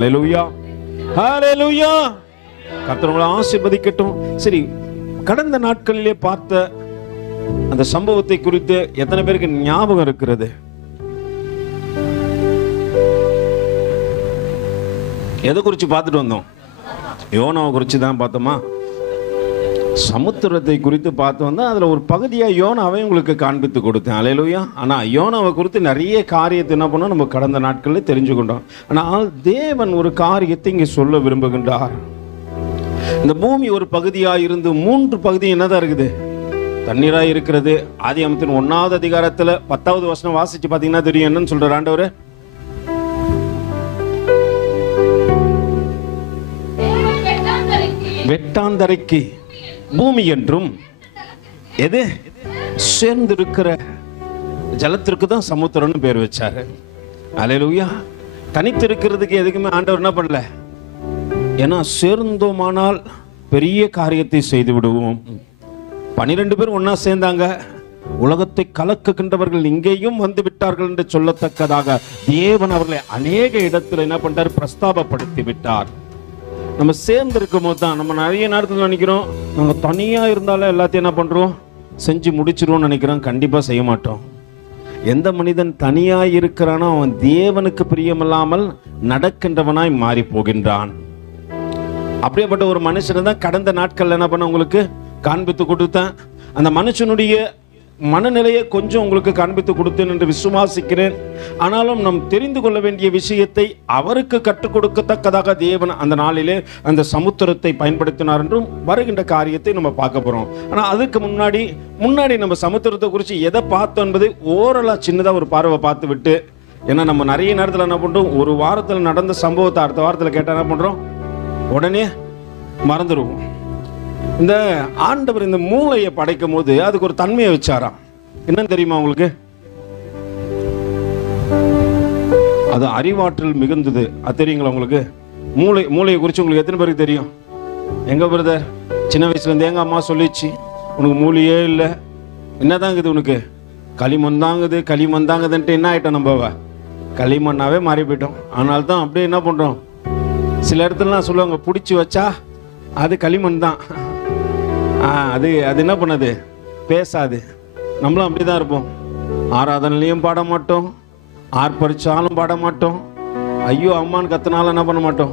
ஹல்லேலூயா, ஹல்லேலூயா. கர்த்தர் உங்களை ஆசீர்வதிக்கட்டும். சரி, கடந்த நாட்களிலே பார்த்த அந்த சம்பவத்தை குறித்து எத்தனை பேருக்கு ஞாபகம் இருக்கிறது? எதை குறித்து பார்த்துட்டு வந்தோம்? யோனாவை குறித்து தான் பார்த்தோமா? சமுத்திரத்தை குறித்து பார்த்து வந்தா அதில் ஒரு பகுதியாக யோனாவை உங்களுக்கு காண்பித்து கொடுத்தேன். அல்லேலூயா. ஆனால் யோனாவை குறித்து நிறைய காரியத்தை என்ன பண்ணோம் நம்ம கடந்த நாட்களில் தெரிஞ்சுக்கொண்டோம். ஆனால் தேவன் ஒரு காரியத்தை இங்கே சொல்ல விரும்புகின்றார். இந்த பூமி ஒரு பகுதியாக இருந்து 3 பகுதி என்னதான் இருக்குது? தண்ணீராக இருக்கிறது. ஆதியாகமத்தின் 1வது அதிகாரத்தில் 10வது வசனம் வாசிச்சு பார்த்தீங்கன்னா தெரியும் என்னன்னு சொல்றார் ஆண்டவர். வெட்டாந்தரைக்கு பூமி என்றும் எது சேர்ந்திருக்கிற ஜலத்திற்கு தான் சமுத்திரம்னு பேர் வச்சாரு. அல்லேலூயா. தனித்து இருக்கிறதுக்கு எதுக்குமே ஆண்டவர் என்ன பண்ணல. ஏன்னா சேர்ந்தோமானால் பெரிய காரியத்தை செய்து விடுவோம். 12 பேர் ஒன்னா சேர்ந்தாங்க. உலகத்தை கலக்குகின்றவர்கள் இங்கேயும் வந்து விட்டார்கள் என்று சொல்லத்தக்கதாக தேவன் அவர்களை அநேக இடத்துல என்ன பண்றார்? பிரஸ்தாபப்படுத்தி விட்டார். நம்ம சேர்ந்து இருக்கும் போது தான் நம்ம நிறைய நேரத்தில் நினைக்கிறோம் நம்ம தனியா இருந்தாலும் எல்லாத்தையும் என்ன பண்றோம்? செஞ்சு முடிச்சிருவோம்னு நினைக்கிறோம். கண்டிப்பா செய்ய மாட்டோம். எந்த மனிதன் தனியா இருக்கிறானோ அவன் தேவனுக்கு பிரியமில்லாமல் நடக்கின்றவனாய் மாறி போகின்றான். அப்படியேப்பட்ட ஒரு மனுஷனை தான் கடந்த நாட்கள் என்ன பண்ண உங்களுக்கு காண்பித்து கொடுத்தேன். அந்த மனுஷனுடைய மனநிலையை கொஞ்சம் உங்களுக்கு காண்பித்து கொடுத்தேன் என்று விசுவாசிக்கிறேன். ஆனாலும் நாம் தெரிந்து கொள்ள வேண்டிய விஷயத்தை அவருக்கு கற்றுக் கொடுக்கத்தக்கதாக தேவன் அந்த நாளிலே அந்த சமுத்திரத்தை பயன்படுத்தினார் என்றும் வருகின்ற காரியத்தை நம்ம பார்க்க போறோம். ஆனால் அதுக்கு முன்னாடி நம்ம சமுத்திரத்தை குறித்து எதை பார்த்தோம் என்பதை ஓரளவு சின்னதாக ஒரு பார்வை பார்த்து விட்டு, ஏன்னா நம்ம நிறைய நேரத்தில் என்ன பண்றோம்? ஒரு வாரத்தில் நடந்த சம்பவத்தை அடுத்த வாரத்தில் கேட்டால் என்ன பண்றோம்? உடனே மறந்துடுவோம். இந்த ஆண்டவர் இந்த மூளையை படைக்கும் போது அதுக்கு ஒரு தன்மையை வச்சாராம். என்னன்னு தெரியுமா உங்களுக்கு? அது அறிவாற்றல் மிகுந்தது. அது தெரியுங்களா உங்களுக்கு? மூளையை குறித்து உங்களுக்கு எத்தனை பேருக்கு தெரியும்? எங்க பிரதர் சின்ன வயசுல இருந்து எங்க அம்மா சொல்லிச்சு, உனக்கு மூளையே இல்லை, என்னதாங்குது உனக்கு? களிமந்தாங்குதுன்ட்டு என்ன ஆயிட்டோம்? நம்ம களிமண்ணாவே மாறி போயிட்டோம். அதனால தான் அப்படியே என்ன பண்றோம்? சில இடத்துலலாம் சொல்லுவாங்க, பிடிச்சி வச்சா அது களிமண் தான், அது என்ன பண்ணது? பேசாது. நம்மளும் அப்படி தான் இருப்போம். ஆராதனையிலையும் பாட மாட்டோம், ஆர்ப்பரிச்சாலும் பாட மாட்டோம், ஐயோ அம்மான்னு கத்தினாலும் என்ன பண்ண மாட்டோம்.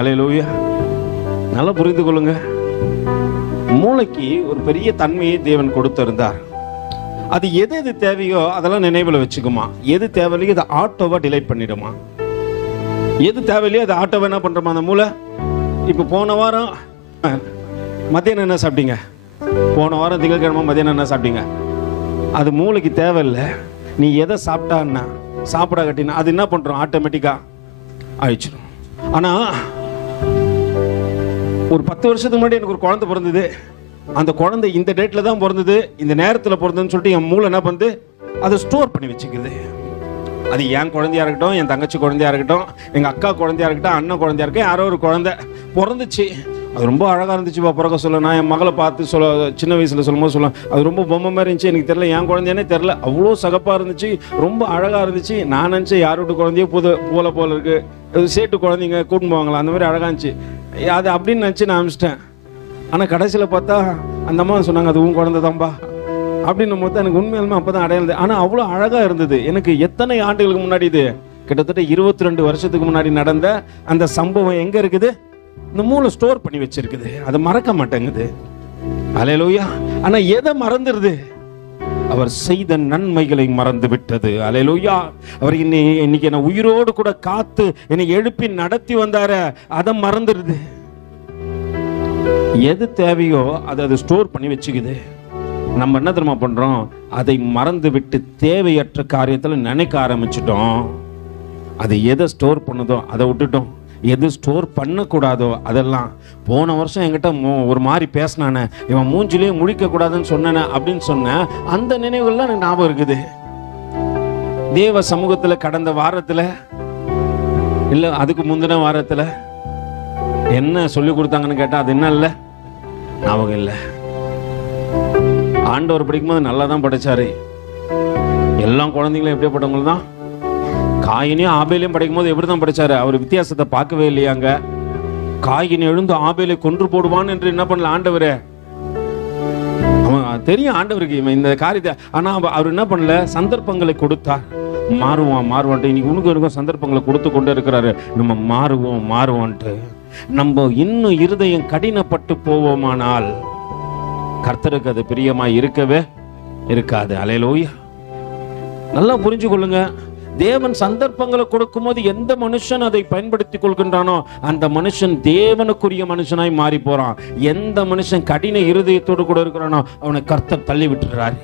அல்லேலூயா. நல்லா புரிந்து கொள்ளுங்க. மூளைக்கு ஒரு பெரிய தன்மையை தேவன் கொடுத்திருந்தார். அது எது தேவையோ அதெல்லாம் நினைவில் வச்சுக்குமா. எது தேவையில்லையோ அதை ஆட்டோவா டிலைட் பண்ணிடுமா. எது தேவையில்லையோ அதை ஆட்டோவா என்ன பண்றோமா அந்த மூளை. இப்போ போன வாரம் மத்தியானம் என்ன சாப்பிட்டீங்க? போன வாரம் திங்கட்கிழமை மத்தியானம் என்ன சாப்பிட்டீங்க? அது மூளைக்கு தேவையில்லை. நீ எதை சாப்பிட்டான்னா சாப்பிட கட்டினா அது என்ன பண்றோம்? ஆட்டோமேட்டிக்கா அழிச்சிடும். ஆனா ஒரு 10 வருஷத்துக்கு முன்னாடி எனக்கு ஒரு குழந்தை பிறந்தது. அந்த குழந்தை இந்த டேட்ல தான் பிறந்தது, இந்த நேரத்தில் பிறந்ததுன்னு சொல்லிட்டு என் மூளை என்ன பண்ணுது? அதை ஸ்டோர் பண்ணி வச்சுக்குது. அது என் குழந்தையா இருக்கட்டும், என் தங்கச்சி குழந்தையா இருக்கட்டும், எங்க அக்கா குழந்தையா இருக்கட்டும், அண்ணன் குழந்தையா இருக்கட்டும், யாரோ ஒரு குழந்தை பிறந்துச்சு. அது ரொம்ப அழகா இருந்துச்சுப்பா. பிறக்க சொல்ல நான் என் மகளை பார்த்து சின்ன வயசுல சொல்லும்போது சொல்லுவேன், அது ரொம்ப பொம்மை மாதிரி இருந்துச்சு, எனக்கு தெரியல என் குழந்தையானே தெரியல, அவ்வளோ சகப்பா இருந்துச்சு, ரொம்ப அழகா இருந்துச்சு. நான் நினைச்சேன் யார் வீட்டு குழந்தையோ போல இருக்கு, சேட்டு குழந்தைங்க கூட்டின்னு போவாங்களா அந்த மாதிரி அழகா இருந்துச்சு, அது அப்படின்னு நினச்சி நான் அனுப்பிச்சிட்டேன். ஆனால் கடைசியில் பார்த்தா அந்த அம்மா சொன்னாங்க அது உன் குழந்தை தான்பா அப்படின்னு போது எனக்கு உண்மையாலுமே அப்பதான் அடையாளது. ஆனால் அவ்வளோ அழகா இருந்தது. எனக்கு எத்தனை ஆண்டுகளுக்கு முன்னாடி, இது கிட்டத்தட்ட 22 வருஷத்துக்கு முன்னாடி நடந்த அந்த சம்பவம் எங்க இருக்குது? இந்த மூளை ஸ்டோர் பண்ணி வச்சிருக்குது. அதை மறக்க மாட்டேங்குது. அல்லேலூயா. ஆனா எதை மறந்துடுது? அவர் செய்த நன்மைகளை மறந்து விட்டது. அல்லேலூயா. அவர் இன்னைக்கு என்ன உயிரோடு கூட காத்து என்னை எழுப்பி நடத்தி வந்தார, அதை மறந்துடுது. எது தேவையோ அதை ஸ்டோர் பண்ணி வச்சுக்குது. நம்ம என்ன தெரியுமா பண்றோம்? அதை மறந்து விட்டு தேவையற்ற காரியத்தில் நினைக்க ஆரம்பிச்சிட்டோம். அது எதை ஸ்டோர் பண்ணுதோ அதை விட்டுட்டோம். எது ஸ்டோர் பண்ணக்கூடாதோ அதெல்லாம். போன வருஷம் என்கிட்ட ஒரு மாதிரி பேசினானே, இவன் மூஞ்சிலேயே முழிக்க கூடாதுன்னு சொன்னானே அப்படின்னு சொன்ன அந்த நினைவுகள்லாம் எனக்கு ஞாபகம் இருக்குது. தேவ சமூகத்தில் கடந்த வாரத்தில் இல்லை அதுக்கு முந்தின வாரத்தில் என்ன சொல்லி கொடுத்தாங்கன்னு கேட்டால் அது என்ன இல்லை, ஞாபகம் இல்லை. ஆண்டவர் படிக்கும்போது நல்லா தான் படிச்சாரு. எல்லா குழந்தைங்களும் எப்படிப்பட்டவங்க தான்? காயினையும் ஆபேலையும் படைக்கும் போது எப்படி தான் படைச்சாரு? அவர் வித்தியாசத்தை பார்க்கவே இல்லையாங்க. காயின் எழுந்து ஆபேலை கொன்று போடுவான் என்று என்ன பண்ணல ஆண்டவரே? அவன் தெரியும் ஆண்டவருக்கு இவன் இந்த காரியத்தை. ஆனா அவர் என்ன பண்ணல? சந்தர்ப்பங்களை கொடுத்தார். மாறுவான்ட்டு இன்னைக்கு உனக்கு சந்தர்ப்பங்களை கொடுத்து கொண்டு இருக்கிறாரு. நம்ம மாறுவோன்ட்டு நம்ம இன்னும் இருதயம் கடினப்பட்டு போவோமானால் கர்த்தருக்கு அது பிரியமா இருக்கவே இருக்காது. அல்லேலூயா. நல்லா புரிஞ்சு கொள்ளுங்க. தேவன் சந்தர்ப்பங்களை கொடுக்கும் போது எந்த மனுஷன் அதை பயன்படுத்திக் கொள்கின்றானோ அந்த மனுஷன் தேவனுக்குரிய மனுஷனாய் மாறி போறான். எந்த மனுஷன் கடின இருதயத்தோடு கூட இருக்கிறானோ அவனை கர்த்தர் தள்ளி விட்டுறாரு.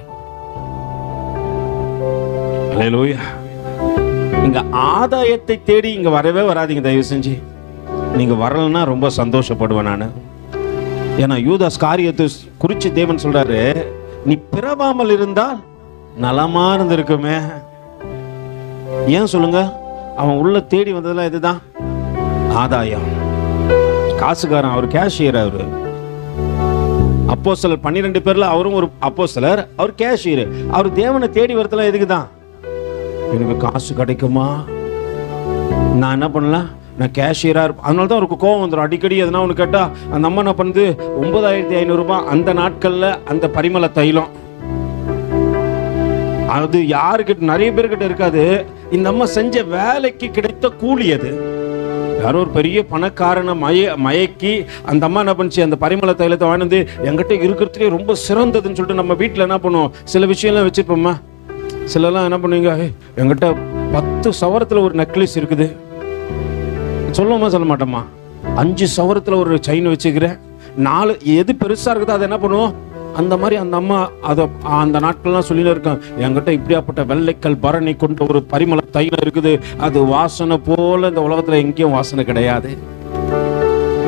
அல்லேலூயா. இங்க ஆதாயத்தை தேடி இங்க வரவே வராதீங்க. தயவு செஞ்சு நீங்க வரலன்னா ரொம்ப சந்தோஷப்படுவேன் நான். ஏன்னா யூதாஸ் காரியத்தை குறிச்சு தேவன் சொல்றாரு, நீ பிறவாமல் இருந்தால் நலமா இருந்திருக்குமே. ஏன் சொல்லுங்க? அவன் உள்ள தேடி வந்ததெல்லாம் இதுதான் ஆதாயம். காசுக்காரன், அவர் கேஷியர். அவரு அப்போஸ்தலர் 12 பேர்ல அவரும் ஒரு அப்போஸ்தலர், அவர் கேஷியர். அவர் தேவனை தேடி வரதெல்லாம் எதுக்குதான்? எனக்கு காசு கிடைக்குமா, நான் என்ன பண்ணலாம், நான் கேஷியரா இருப்பேன். அதனால தான் அவருக்கு கோவம் வந்துடும் அடிக்கடி. எதனா ஒன்று கேட்டா அந்த அம்மா என்ன பண்ணுது, 9500 ரூபாய் அந்த நாட்கள்ல அந்த பரிமள தைலம். அது யாருக்கிட்ட, நிறைய பேர்கிட்ட இருக்காது. இந்த அம்மா செஞ்ச வேலைக்கு கிடைத்த கூலி அது. யாரோ ஒரு பெரிய பணக்காரனை மயக்கி அந்த அம்மா என்ன பண்ணுச்சு, அந்த பரிமள தைலத்தை வாங்கினது என்கிட்ட இருக்கிறதுலே ரொம்ப சிறந்ததுன்னு சொல்லிட்டு நம்ம வீட்டில் என்ன பண்ணுவோம், சில விஷயம்லாம் வச்சிருப்போம்மா. சிலலாம் என்ன பண்ணுவீங்க, என்கிட்ட 10 சவரத்தில் ஒரு நெக்லஸ் இருக்குது சொல்லுவோமா? சொல்ல மாட்டோமா? 5 சவரத்தில் ஒரு செயின் வச்சுக்கிறேன், 4 எது பெருசா இருக்குதோ அதை என்ன பண்ணுவோம். அந்த மாதிரி அந்த அம்மா அதை அந்த நாட்கள்லாம் சொல்லிட்டு இருக்கான், என்கிட்ட இப்படியாப்பட்ட வெள்ளைக்கல் பரணி கொண்ட ஒரு பரிமள தைலம் இருக்குது, அது வாசனை போல இந்த உலகத்துல எங்கேயும் வாசனை கிடையாது.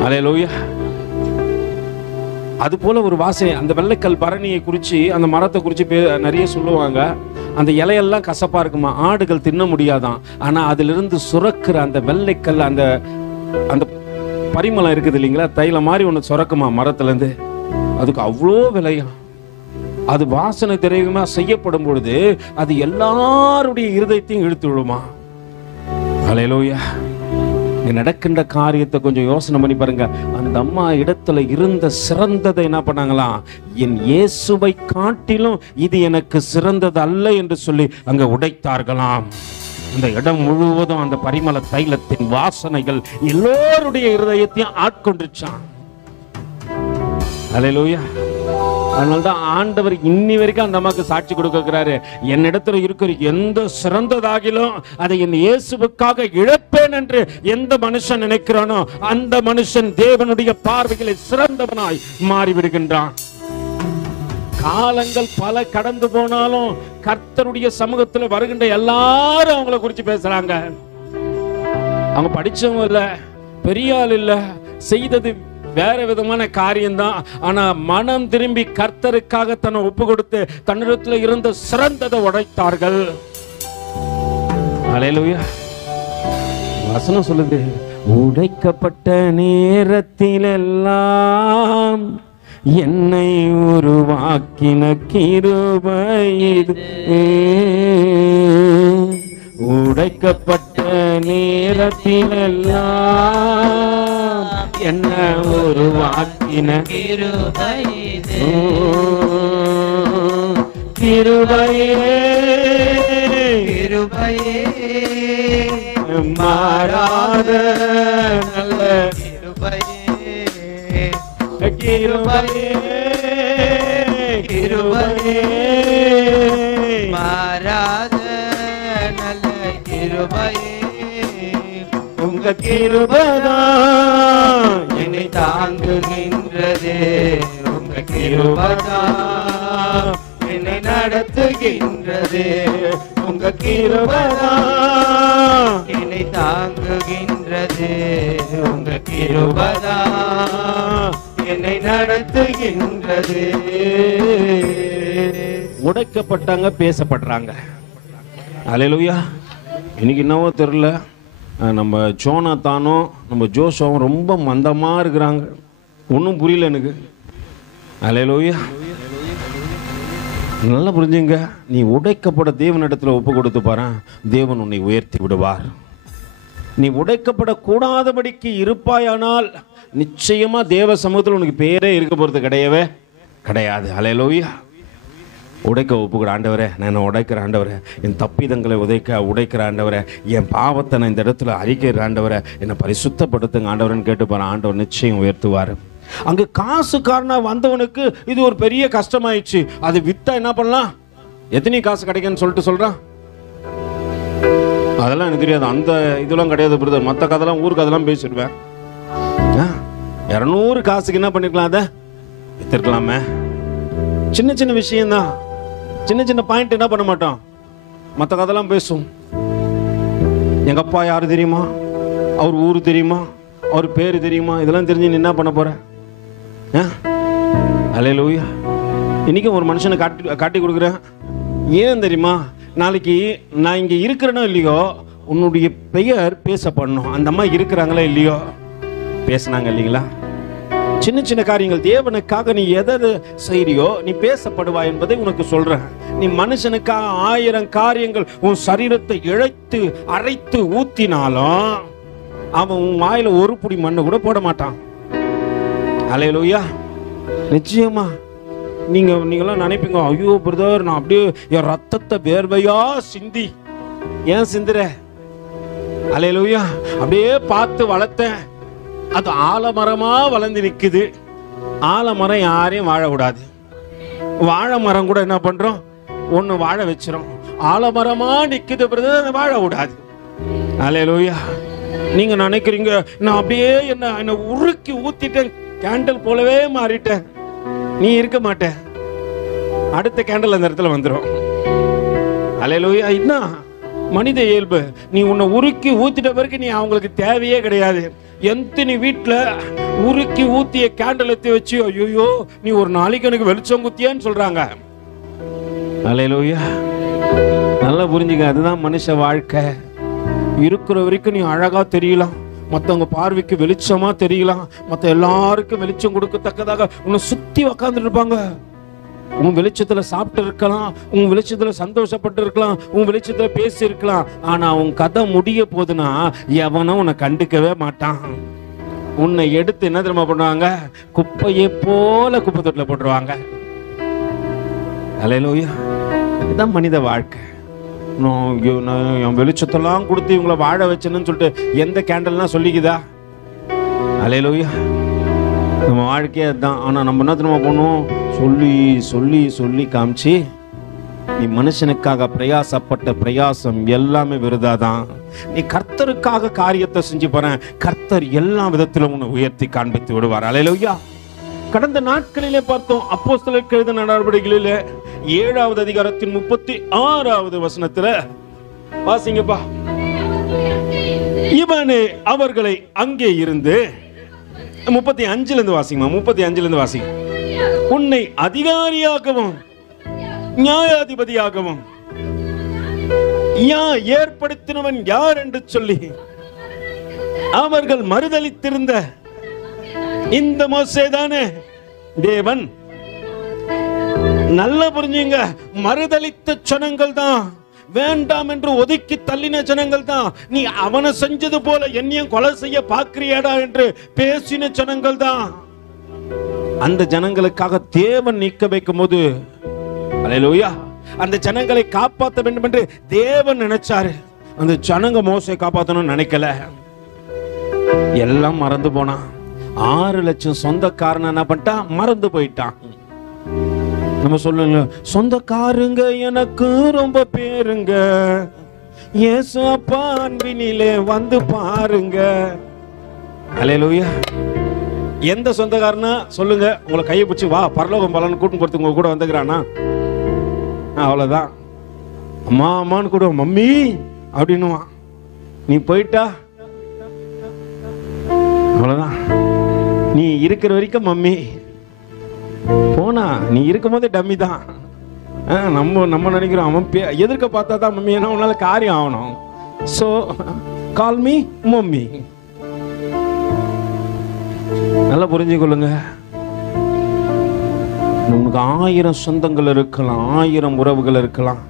அல்லேலூயா. அது போல ஒரு வாசனை. அந்த வெள்ளைக்கல் பரணியை குறிச்சு, அந்த மரத்தை குறிச்சு நிறைய சொல்லுவாங்க. அந்த இலையெல்லாம் கசப்பா இருக்குமா, ஆடுகள் தின்ன முடியாதான். ஆனா அதிலிருந்து சுரக்கிற அந்த வெள்ளைக்கல், அந்த அந்த பரிமளம் இருக்குது இல்லைங்களா, தைலம் மாதிரி ஒன்று சுரக்குமா மரத்துல இருந்து. அதுக்கு அவ்வளோ விலையா. அது வாசனை திரவியமா செய்யப்படும் பொழுது அது எல்லாருடைய இருதயத்தையும் இழுத்து விடுமா. அல்லேலூயா. நடக்கின்ற காரியத்தை கொஞ்சம் யோசனை பண்ணி பாருங்க. அந்த அம்மா இடத்துல இருந்த சிறந்ததை என்ன பண்ணாங்களாம், என் இயேசுவை காட்டிலும் இது எனக்கு சிறந்தது அல்ல என்று சொல்லி அங்க உடைத்தார்களாம். அந்த இடம் முழுவதும் அந்த பரிமள தைலத்தின் வாசனைகள் எல்லோருடைய இருதயத்தையும் ஆட்கொண்டுச்சான். அல்லேலூயா. அதனால்தான் ஆண்டவர் இன்னி வரைக்கும் அந்த அம்மாக்கு சாட்சி கொடுக்கிறாரு, என்னிடத்துல இருக்கிற எந்த சிறந்ததாகிலும் அதை என் இயேசுவுக்காக இழப்பேன் என்று எந்த மனுஷன் நினைக்கிறானோ அந்த மனுஷன் தேவனுடைய பார்வைகளை சிறந்தவனாய் மாறிவிடுகின்றான். காலங்கள் பல கடந்து போனாலும் கர்த்தருடைய சமூகத்தில் வருகின்ற எல்லாரும் அவங்கள குறிச்சு பேசுறாங்க. அவங்க படிச்சவங்க இல்ல, பெரிய ஆள் இல்ல, செய்தது வேற விதமான காரியம்தான். ஆனா மனம் திரும்பி கர்த்தருக்காக தன்னை ஒப்பு கொடுத்து தன்னிடத்தில் இருந்த சிறந்ததை உடைத்தார்கள். அல்லேலூயா. வசனம் சொல்லுது, உடைக்கப்பட்ட நேரத்தில் எல்லாம் என்னை உருவாக்கின கிருபை இது. உடைக்கப்பட்ட நேரத்தில் எல்லாம் என்ன உருவாக்கின கிருபை இது. கிருபையே கிருபையே மாறாத நல்ல கிருபையே கிருபையே கிருபையே மாறாத நல்ல கிருபையே. உங்க கிருபைதான் என்னை தாங்குகின்றது, உங்க கிருபைதான் என்னை நடத்துகின்றது, உங்க கிருபைதான் என்னை தாங்குகின்றது, உங்க கிருபைதான் என்னை நடத்துகின்றது. உடைக்கப்பட்டாங்க, பேசப்படுறாங்க. அல்லேலூயா. இன்னைக்கு என்னவோ தெரியல, நம்ம ஜோனாத்தானும் நம்ம ஜோஷுவும் ரொம்ப மந்தமா இருக்கிறாங்க. ஒன்றும் புரியல எனக்கு. அல்லேலூயா. நல்லா புரிஞ்சுங்க. நீ உடைக்கப்பட தேவனிடத்தில் ஒப்பு கொடுத்து பாரு, தேவன் உன்னை உயர்த்தி விடுவார். நீ உடைக்கப்படக்கூடாதபடிக்கு இருப்பாயானால் நிச்சயமா தேவ சமூகத்தில் உனக்கு பேரே இருக்க போறது கிடையவே கிடையாது. அல்லேலூயா. உடைக்க ஒப்புக்கிற ஆண்டவரே, நான் உடைக்கிற ஆண்டவரே, என் தப்பிதங்களை உடைக்கிற ஆண்டவரே, என் பாவத்தை நான் இந்த இடத்துல அறிக்கிற ஆண்டவரே, என்னை பரிசுத்தப்படுத்துங்க ஆண்டவரன்னு கேட்டு போற ஆண்டவர் நிச்சயம் உயர்த்துவார். அங்கே காசுக்காரனா வந்தவனுக்கு இது ஒரு பெரிய கஷ்டமாயிடுச்சு. அது வித்தா என்ன பண்ணலாம், எத்தனை காசு கிடைக்குன்னு சொல்லிட்டு சொல்றான். அதெல்லாம் எனக்கு தெரியாது, அந்த இதெல்லாம் கிடையாது பிரதர். மற்ற கதெல்லாம் ஊருக்கு அதெல்லாம் பேசிடுவேன். 200 காசுக்கு என்ன பண்ணிருக்கலாம், அதை வித்திருக்கலாமே. சின்ன சின்ன விஷயம்தான், சின்ன சின்ன பாயிண்ட் என்ன பண்ண மாட்டோம், மற்ற கதெல்லாம் பேசும். எங்க அப்பா யாரு தெரியுமா, அவர் ஊரு தெரியுமா, அவர் பேரு தெரியுமா, இதெல்லாம் தெரிஞ்சு நீ என்ன பண்ண போற? அல்லேலூயா. இன்னைக்கு ஒரு மனுஷனை காட்டி கொடுக்குறேன். ஏன் தெரியுமா, நாளைக்கு நான் இங்க இருக்கிறேனோ இல்லையோ உன்னுடைய பெயர் பேசப்படணும். அந்த அம்மா இருக்கிறாங்களா இல்லையோ, பேசினாங்க இல்லைங்களா? சின்ன சின்ன காரியங்கள் தேவனுக்காக நீ எதை செய்யறியோ நீ பேசப்படுவா என்பதை உனக்கு சொல்றேன். நீ மனுஷனுக்காக 1000 காரியங்கள் உன் சரீரத்தை இழைத்து அரைத்து ஊத்தினாலும் அவன் உன் வாயில ஒரு புடி மண்ணு கூட போட மாட்டான். அல்லேலூயா. நிச்சயமா நீங்களாம் நினைப்பீங்க, ஐயோ பிரதர் நான் அப்படியே என் ரத்தத்தை வேர்வையா சிந்தி. ஏன் சிந்துற? அல்லேலூயா. அப்படியே பார்த்து வளர்த்தேன், அது ஆலமரமா வளர்ந்து நிக்குது. ஆலமரம் யாரையும் வாழ விடாது. வாழை மரம் கூட என்ன பண்றோம், ஒண்ணு வாழ வச்சிரும். ஆலமரமா நிக்குது பிரதர், வாழ விடாது. அல்லேலூயா. நீங்க நினைக்கிறீங்க நான் அப்படியே என்ன உருக்கி ஊத்திட்டேன், கேண்டல் போலவே மாறிட்டேன். நீ இருக்க மாட்ட, அடுத்த கேண்டல் அந்த இடத்துல வந்துடும். அல்லேலூயா. இதுதான் மனித இயல்பு. நீ உன்னை உருக்கி ஊத்திட்ட பிறகு நீ அவங்களுக்கு தேவையே கிடையாது. எத்தனை வீட்டுல உருக்கி ஊத்திய கேண்டல் எத்தி வச்சு ஐயோ நீ ஒரு நாளைக்கு எனக்கு வெளிச்சம் குத்தியான்னு சொல்றாங்க. அல்லேலூயா. நல்லா புரிஞ்சுங்க, அதுதான் மனுஷ வாழ்க்கை. இருக்கிற வரைக்கும் நீ அழகா தெரியலாம், மற்றவங்க பார்வைக்கு வெளிச்சமா தெரியலாம், மற்ற எல்லாருக்கும் வெளிச்சம் கொடுக்கத்தக்கதாக உன்னை சுத்தி உக்காந்துட்டு இருப்பாங்க. உன் வெளிச்சத்துல சாப்பிட்டு இருக்கலாம், உன் வெளிச்சத்துல சந்தோஷப்பட்டு இருக்கலாம், உன் வெளிச்சத்துல பேசி இருக்கலாம். ஆனா உன் கதை முடிய போதுன்னா எவனும் உன்னை கண்டுக்கவே மாட்டான். உன்னை எடுத்து என்ன தெரியுமா பண்ணுவாங்க, குப்பையை போல குப்பை தொட்டில போட்டுருவாங்க. அல்லேலூயா. இதுதான் மனித வாழ்க்கை. என் வெளிச்சத்தெல்லாம் கொடுத்து இவங்களை வாழ வச்சேன்னு சொல்லிட்டு எந்த கேண்டல்லாம் சொல்லிக்குதா? அல்லேலூயா. நம்ம வாழ்க்கையே அதுதான். ஆனா நம்ம என்ன தெரியுமா பண்ணுவோம், சொல்லி சொல்லி சொல்லி காமிச்சு நீ மனுஷனுக்காக பிரயாசப்பட்ட பிரயாசம் எல்லாமே விருதாதான். நீ கர்த்தருக்காக காரியத்தை செஞ்சு போற, கர்த்தர் எல்லா விதத்திலும் உன்னை உயர்த்தி காண்பித்து விடுவார். அல்லேலூயா. கடந்த நாட்களிலே பார்த்தோம், அப்போஸ்தலருக்கு எழுதின நடவடிக்கைகளிலே 7வது அதிகாரத்தின் 36வது வசனத்துல வாசிங்கப்பா. இவனே அவர்களை அங்கே இருந்து 35ல இருந்து வாசிங்க, 35ல இருந்து வாசிங்க. உன்னை அதிகாரியாகவும் நியாயாதிபதியாகவும் ஏற்படுத்தினவன் யார் என்று சொல்லி அவர்கள் மறுதலித்திருந்த இந்த மோசேதானே தேவன். நல்ல புரிஞ்சுங்க, மறுதலித்த ஜனங்கள் தான், வேண்டாம் என்று ஒதுக்கி தள்ளின ஜனங்கள் தான். நீ அவனை செஞ்சது போல என்னையும் கொலை செய்ய பார்க்கிறியாடா என்று பேசின ஜனங்கள் தான். அந்த ஜனங்களுக்காக தேவன் நீக்க வைக்கும் போது அல்லேலூயா, அந்த ஜனங்களை காப்பாற்ற வேண்டும் என்று தேவன் நினைச்சாரு. அந்த ஜனங்க மோசே காப்பாற்றணும்னு நினைக்கல, எல்லாம் மறந்து போனான். 6 லட்சம் சொந்தக்காரன் என்ன பண்ணிட்டான், மறந்து போயிட்டான். நம்ம சொல்லுங்க, சொந்தக்காரங்க எனக்கு ரொம்ப பேருங்க, இயேசு அப்பா அன்பினிலே வந்து பாருங்க. அல்லேலூயா. எந்த சொந்தக்காரனா சொல்லுங்க, உங்களை கையை பிடிச்சி வா பரலோகம் பலன்னு கூட்டின்னு போறதுக்கு உங்க கூட வந்துக்கிறானா? அவ்வளவுதான். அம்மா அம்மான்னு கூட மம்மி அப்படின்னுவான். நீ போயிட்டா அவ்வளவுதான். நீ இருக்கிற வரைக்கும் மம்மி, போனா நீ இருக்கும் போதே டம்மி தான். நம்ம நினைக்கிறோம் அவன் எதிர்க்க பார்த்தா தான் மம்மி, ஏன்னா உன்னால காரியம் ஆகணும். So call me mummy. நல்லா புரிஞ்சுக்கொள்ளுங்க. உனக்கு 1000 சொந்தங்கள் இருக்கலாம், 1000 உறவுகள் இருக்கலாம்,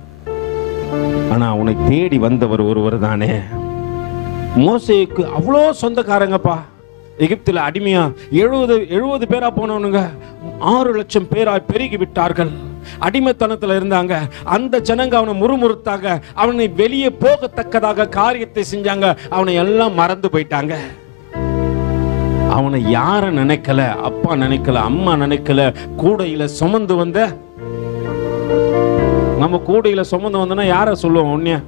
ஆனா உன்னை தேடி வந்தவர் ஒருவர் தானே. மோசேக்கு அவ்வளோ சொந்தக்காரங்கப்பா. எகிப்தில் அடிமையா 70 பேரா போனவனுங்க 6 லட்சம் பேராய் பெருகி விட்டார்கள். அடிமைத்தனத்தில் இருந்தாங்க. அந்த ஜனங்க அவனை முறுமுறுத்தாங்க, அவனை வெளியே போகத்தக்கதாக காரியத்தை செஞ்சாங்க. அவனை எல்லாம் மறந்து போயிட்டாங்க. அவனை யார நினைக்கல, அப்பா நினைக்கல, அம்மா நினைக்கல. கூடையில சுமந்து வந்த, நம்ம கூடையில சுமந்து வந்தோம்னா யார சொல்லுவோம்? உன்னைய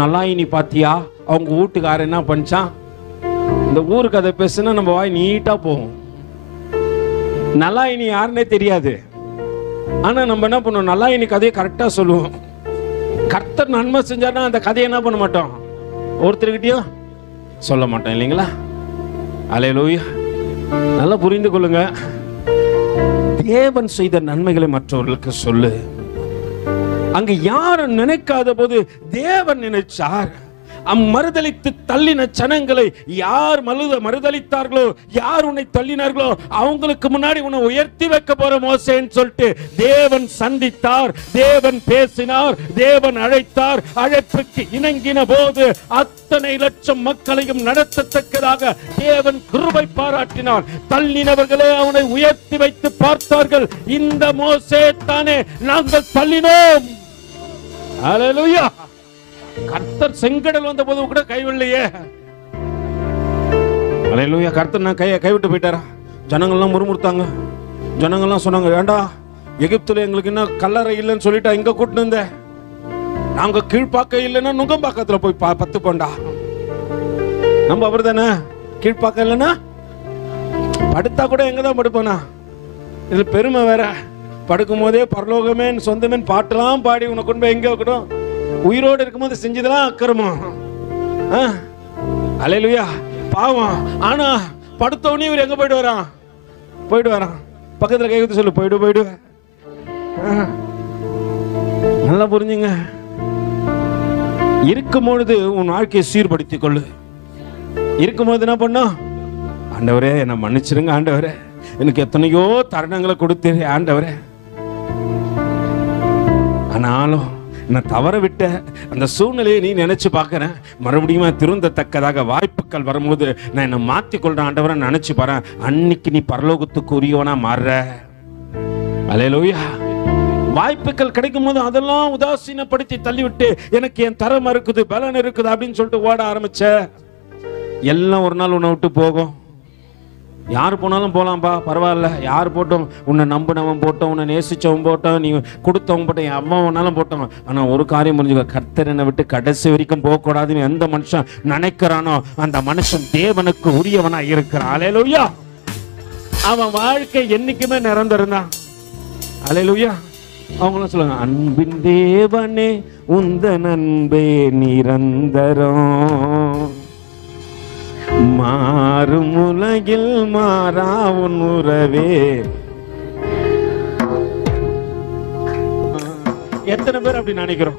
நல்லாயினி பாத்தியா, அவங்க வீட்டுக்காரர் என்ன பண்ணிச்சான்? இந்த ஊரு கதை பேசுனா நம்ம வாய் நீட்டா போகும். நல்லாயினி யாருன்னே தெரியாது. ஆனா நம்ம என்ன பண்ணுவோம்? நல்லாயினி கதையை கரெக்டா சொல்லுவோம். கர்த்தர் நன்மை செஞ்சாருன்னா அந்த கதையை என்ன பண்ண மாட்டோம்? ஒருத்தருக்கிட்டையும் சொல்ல மாட்டோம், இல்லைங்களா? அல்லேலூயா. நல்லா புரிந்து கொள்ளுங்க. தேவன் செய்த நன்மைகளை மற்றவர்களுக்கு சொல்லு. அங்க யாரும் நினைக்காத போது தேவன் நினைச்சார். மறுதலித்து தள்ளின ஜனங்களை யார் மறுதலித்தார்களோ, யார் உன்னை தள்ளினார்களோ அவங்களுக்கு முன்னாடி உன்னை உயர்த்தி வைக்க போற மோசேன்னு சொல்லிட்டு தேவன் சந்தித்தார், தேவன் பேசினார், தேவன் அழைத்தார். அழைப்புக்கு இணங்கின போது அத்தனை லட்சம் மக்களையும் நடத்தத்தக்கதாக தேவன் கிருபை பாராட்டினார். தள்ளினவர்களே அவனை உயர்த்தி வைத்து பார்த்தார்கள். இந்த மோசே தானே நாங்கள் தள்ளினோம். அல்லேலூயா. கர்த்தர் செங்கடல் வந்த போது கூட கைவிடலையே. அல்லேலூயா. கர்த்தர் நான் கைவிட்டு போயிட்டாரா? ஜனங்கள்லாம் முறுமுறுத்தாங்க. ஜனங்கள்லாம் சொன்னாங்க, ஏண்டா எகிப்துல எங்களுக்கு என்ன கல்லறை இல்லைன்னு சொல்லிட்டா இங்க கூட்டு வந்த, நாங்க கீழ்பாக்க இல்லைன்னா நுங்கம்பாக்கத்துல போய் பத்து போண்டா. நம்ம அவர் தானே. கீழ்பாக்க இல்லைன்னா படுத்தா கூட எங்கதான் படுப்பானா? இதுல பெருமை வேற. படுக்கும் போதே பரலோகமே சொந்தமே பாட்டெல்லாம் பாடி உனக்கு கொண்டு போய் எங்க வைக்கணும்? உயிரோடு இருக்கும்போது செஞ்சதெல்லாம் அக்கிரமம். அல்லேலூயா. பாவம். ஆனா படுத்தவனே இவர் எங்க போயிட்டு வரான்? பக்கத்துல கை ஊத்தி சொல்லு, போயிடு. நல்லா புரிஞ்சுங்க. இருக்கும்பொழுது உன் வாழ்க்கையை சீர்படுத்திக் கொள்ளு. இருக்கும்போது என்ன பண்ணும்? ஆண்டவரே என்னை மன்னிச்சிருங்க ஆண்டவரே, எனக்கு எத்தனையோ தருணங்களை கொடுத்தீங்க ஆண்டவரே, ஆனாலும் நான் தவற விட்ட அந்த சூழ்நிலையை நீ நினைச்சு பார்க்கிறேன். மறுபடியும் திருந்தத்தக்கதாக வாய்ப்புகள் வரும்போது நான் என்னை மாத்திக்கொள்றேன் ஆண்டவரை நினைச்சு பாரு. அன்னைக்கு நீ பரலோகத்துக்கு உரியவனா மாறுற. அல்லேலூயா. வாய்ப்புகள் கிடைக்கும் போது அதெல்லாம் உதாசீனப்படுத்தி தள்ளிவிட்டு எனக்கு என் தரம் இருக்குது, பலன் இருக்குது அப்படின்னு சொல்லிட்டு ஓட ஆரம்பிச்ச. எல்லாம் ஒரு நாள் உன்னை விட்டு போகும். யார் போனாலும் போலாம்பா, பரவாயில்ல. யார் போட்டோம், உன்னை நம்பினவன் போட்டோம், உன்னை நேசிச்சவன் போட்டோம், நீ கொடுத்தவன் போட்டோம், என் அம்மா ஒன்னாலும் போட்டோம். ஆனா ஒரு காரியம் புரிஞ்சுக்க, கர்த்தர் என்னை விட்டு கடைசி வரைக்கும் போக கூடாதுன்னு எந்த மனுஷன் நினைக்கிறானோ அந்த மனுஷன் தேவனுக்கு உரியவனா இருக்கிறான். அல்லேலூயா. அவன் வாழ்க்கை என்னைக்குமே நிரந்தரம்தான். அல்லேலூயா. அவங்களும் சொல்லுங்க, அன்பின் தேவனே உந்தன் அன்பே நிரந்தரம், மாறும் உலகில் மாறா உன் உறவே. எத்தனை பேர் அப்படி நினைக்கிறோம்?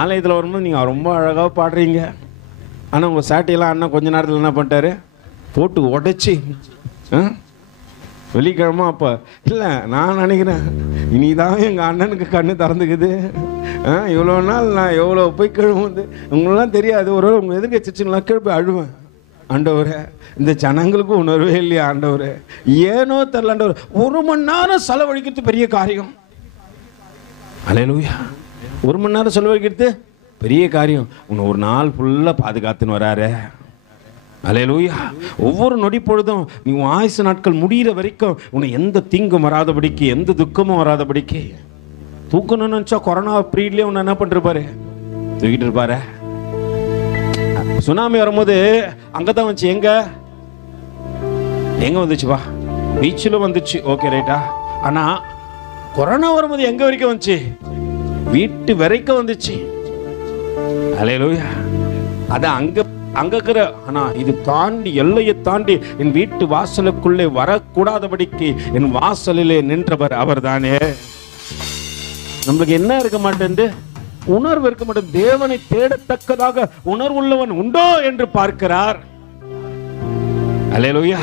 ஆலயத்தில் வரும்போது நீங்க ரொம்ப அழகா பாடுறீங்க, ஆனா உங்க சாட்டையெல்லாம் அண்ணன் கொஞ்ச நேரத்தில் என்ன பண்ணிட்டாரு? போட்டு உடைச்சி வெள்ளிக்கிழமை அப்ப இல்ல நான் நினைக்கிறேன், இனிதான் எங்க அண்ணனுக்கு கண்ணு திறந்துக்குது. இவ்வளோ நாள் நான் எவ்வளோ போய் கழுவுது உங்களெல்லாம் தெரியாது. ஒரு உங்க எதிர்க்க சிச்சுங்களா கிழப்பி அழுவேன். ஆண்டவரே இந்த ஜனங்களுக்கு உணர்வே இல்லையா ஆண்டவரே, ஏனோ தெரியல ஆண்டவர். 1 மணி நேரம் செலவழிக்கிறது பெரிய காரியம். அல்லேலூயா. 1 மணி நேரம் செலவழிக்கிறது பெரிய காரியம். உன்னை ஒரு நாள் ஃபுல்லா பாதுகாத்துன்னு வராரு. அல்லேலூயா. ஒவ்வொரு நொடி பொழுதும் நீ உன் ஆயுசு நாட்கள் முடிகிற வரைக்கும் உன்னை எந்த தீங்கும் வராதபடிக்கு, எந்த துக்கமும் வராதபடிக்கு தூக்கணும்னு நினைச்சா கொரோனா பீரியட்லயே உன்னை என்ன பண்ணிருப்பாரு? தூக்கிட்டு இருப்பாரு. சுனாமி வரும்போது அங்கதான் வந்துச்சு. எங்க வந்துச்சுப்பா? பீச்சில் வந்துச்சு. ஓகே ரைட்டா. ஆனா கொரோனா வரும்போது எங்க வரைக்கும் வந்துச்சு? வீட்டு வரைக்கும் வந்துச்சு. அல்லேலூயா. அதான் அங்க இருக்கிற, ஆனா இது தாண்டி, எல்லையை தாண்டி என் வீட்டு வாசலுக்குள்ளே வரக்கூடாதபடிக்கு என் வாசலிலே நின்றவர் அவர் தானே. நம்மளுக்கு என்ன இருக்க மாட்டேன்? உணர்வு இருக்க மாட்டேன். தேவனை தேடத்தக்கதாக உணர்வுள்ளவன் உண்டோ என்று பார்க்கிறார். அல்லேலூயா.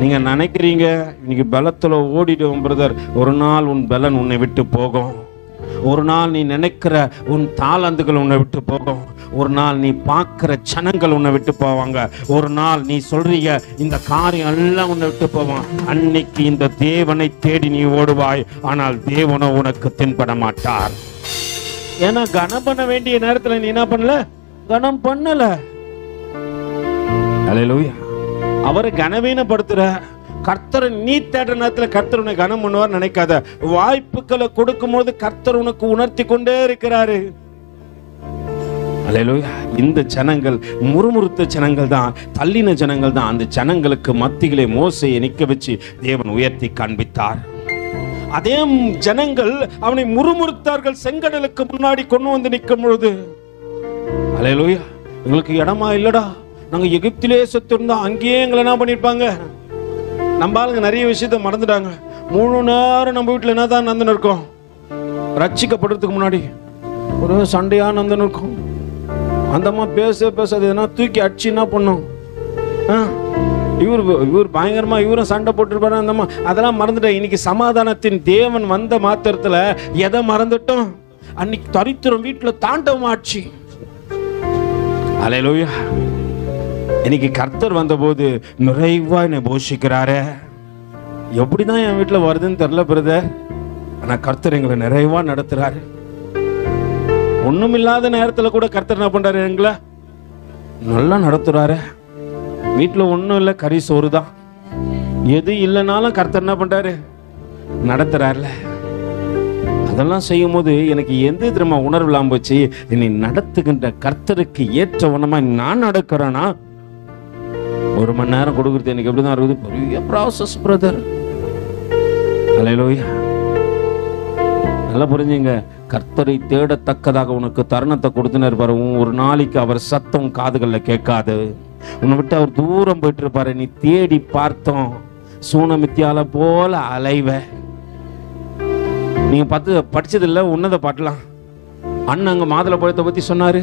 நீங்க நினைக்கிறீங்க இன்னைக்கு பலத்துல ஓடிடுவோம் பிரதர், ஒரு நாள் உன் பலன் உன்னை விட்டு போகும். ஒரு நாள் நீ நினைக்கிற உன் தாளந்துகள் உன்னை விட்டு போகும். ஒரு நாள் நீ பார்க்கிற ஜனங்கள் உன்னை விட்டு போவாங்க. ஒரு நாள் நீ சொல்றீங்க இந்த காரியம் எல்லாம் உன்னை விட்டு போவான். அன்னைக்கு இந்த தேவனை தேடி நீ ஓடுவாய், ஆனால் தேவனோ உனக்கு தென்பட மாட்டார். ஏன்னா கனம் பண்ண வேண்டிய நேரத்துல நீ என்ன பண்ணல? கனம் பண்ணல. அல்லேலூயா. அவரை கனவீனப்படுத்துற கர்த்தரை நீ தேடுற நேரத்துல கர்த்தர் உன்னை கனம் பண்ணுவார் நினைக்காத. வாய்ப்புகளை கொடுக்கும் போது கர்த்தர் உனக்கு உணர்த்தி கொண்டே இருக்கிறாரு. அல்லேலூயா. இந்த ஜனங்கள் முறுமுறுத்த ஜனங்கள் தான், தள்ளின ஜனங்கள் தான். அந்த ஜனங்களுக்கு மத்தியிலே மோசேயை நிற்க வச்சு தேவன் உயர்த்தி காண்பித்தார். அதே ஜனங்கள் அவனை முறுமுறுத்தார்கள். செங்கடலுக்கு முன்னாடி கொண்டு வந்து நிற்கும் பொழுது, அல்லேலூயா, எங்களுக்கு இடமா இல்லடா, நாங்க எகிப்திலே செத்து இருந்தோம், அங்கேயே எங்களை என்ன பண்ணிருப்பாங்க. நம்ம ஆளுங்க நிறைய விஷயத்த மறந்துட்டாங்க. 3 நேரம் நம்ம வீட்டுல என்னதான் நந்தன் இருக்கோம். ரட்சிக்கப்படுறதுக்கு முன்னாடி ஒரு சண்டையா நந்தன் இருக்கும். அந்த அம்மா பேசாது எதனா தூக்கி அடிச்சு என்ன பண்ணும். இவர் பயங்கரமா இவரும் சண்டை போட்டுருப்பாரு. அந்த அம்மா அதெல்லாம் மறந்துட்டேன். இன்னைக்கு சமாதானத்தின் தேவன் வந்த மாத்திரத்துல எதை மறந்துட்டோம்? அன்னைக்கு தரித்திரம் வீட்டுல தாண்டவம் ஆட்சி. அல்லேலூயா. இன்னைக்கு கர்த்தர் வந்த போது நிறைவா என்னை போஷிக்கிறாரே. எப்படிதான் என் வீட்டுல வருதுன்னு தெரியல பிரதர், ஆனா கர்த்தர் எங்களை நிறைவா நடத்துறாரு. ஒண்ணும் இல்லாத நேரத்துல கூட கர்த்தர் என்ன பண்றாரு? எங்களை நல்லா நடத்துறாரு. வீட்டுல ஒண்ணும் இல்லை, கறி சோறு தான். எது இல்லைனாலும் கர்த்தர் என்ன பண்றாரு? நடத்துறாருல. அதெல்லாம் செய்யும் போது எனக்கு எந்த திறமா உணர்வு இல்லாம போச்சு. என்னை நடத்துகின்ற கர்த்தருக்கு ஏற்ற வண்ணமா நான் நடக்கிறேன்னா 1 மணி நேரம் கொடுக்குறது எனக்கு எப்படிதான் இருக்குது? பெரிய ப்ராசஸ் பிரதர். அல்லேலூயா. நல்லா புரிஞ்சுங்க. கர்த்தரை தேடத்தக்கதாக உனக்கு தருணத்தை கொடுத்துன்னு இருப்பாரு. ஒரு நாளைக்கு அவர் சத்தம் காதுகள்ல கேட்காது. உன்னை விட்டு அவர் தூரம் போயிட்டு இருப்பாரு. நீ தேடி பார்த்தோம் சூனமித்தியால போல அலைவ. நீங்க படிச்சது இல்ல உன்னத பாட்டலாம். அண்ணன் அங்க மாதுளை பழத்தை பத்தி சொன்னாரு,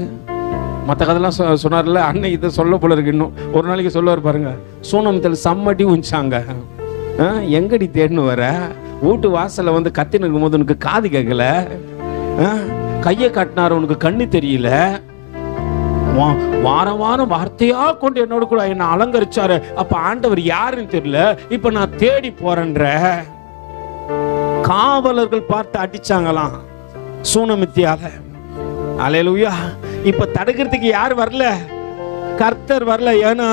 மற்ற கதெல்லாம் சொன்னார்ல. அண்ணன் இதை சொல்ல போல இருக்கு. இன்னும் ஒரு நாளைக்கு சொல்லுவார் பாருங்க. சூனமத்தில் சம்மட்டி உஞ்சாங்க. எங்கடி தேடினு வர? வீட்டு வாசல்ல வந்து கத்தி நிற்கும் போது உனக்கு காது கேட்கல, கையை காட்டினார் உனக்கு கண்ணு தெரியல, வாரம் வாரம் வார்த்தையா கொண்டு என்னோட கூட என்ன அலங்கரிச்சாரு. அப்ப ஆண்டவர் யாருன்னு தெரியல, இப்ப நான் தேடி போறேன்ற. காவலர்கள் பார்த்து அடிச்சாங்களாம் சூனமித்தியால. அல்லேலூயா. இப்ப தடுக்கிறதுக்கு யார் வரல? கர்த்தர் வரல. ஏன்னா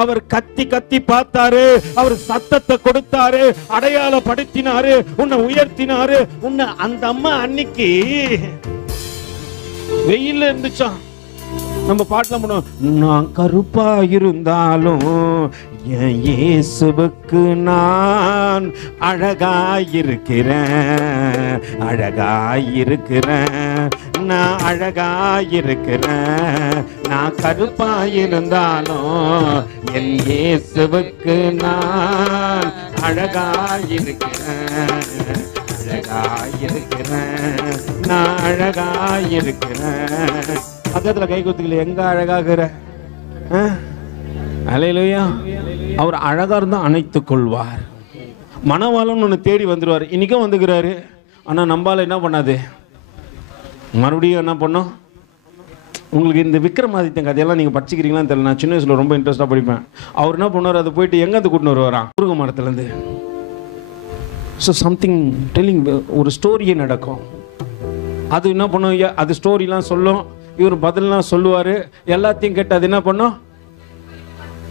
அவர் கத்தி கத்தி பார்த்தாரு, அவர் சத்தத்தை கொடுத்தாரு, அடையாளப்படுத்தினாரு, உன்னை உயர்த்தினாரு. உன்னை அந்த அம்மா அன்னைக்கு வெயில்ல இருந்துச்சான். நம்ம பாட்டுல பண்ணுவோம், நான் கருப்பா இருந்தாலும் என் இயேசுவுக்கு நான் அழகாயிருக்கிறேன், அழகாயிருக்கிறேன், நான் அழகாயிருக்கிறேன். நான் கருப்பா இருந்தாலும் என் இயேசுவுக்கு நான் அழகாயிருக்கிறேன், அழகாயிருக்கிறேன், நான் அழகாயிருக்கிறேன். பக்கத்துல கை குத்துக்கல, எங்க அழகாகிற? அல்லேலூயா. அவர் அழகா இருந்தா அணைத்துக் கொள்வார். மணவாளன் ஒன்று தேடி வந்துருவார். இன்னைக்கும் வந்துக்கிறாரு. ஆனா நம்பால என்ன பண்ணாது? மறுபடியும் என்ன பண்ணோம்? உங்களுக்கு இந்த விக்ரமாதித்யன் கதையெல்லாம் நீங்க படிச்சுக்கிறீங்களான்னு தெரியல. நான் சின்ன வயசுல ரொம்ப இன்ட்ரெஸ்டா படிப்பேன். அவர் என்ன பண்ணுவார்? அதை போயிட்டு எங்க வந்து கூட்டின்னு வருவாராம்? முருக மரத்துல இருந்து. ஸோ சம்திங் டெல்லிங், ஒரு ஸ்டோரியே நடக்கும். அது என்ன பண்ணும்? அது ஸ்டோரிலாம் சொல்லும், இவர் பதிலாம் சொல்லுவாரு. எல்லாத்தையும் கேட்டு அது என்ன பண்ணும்?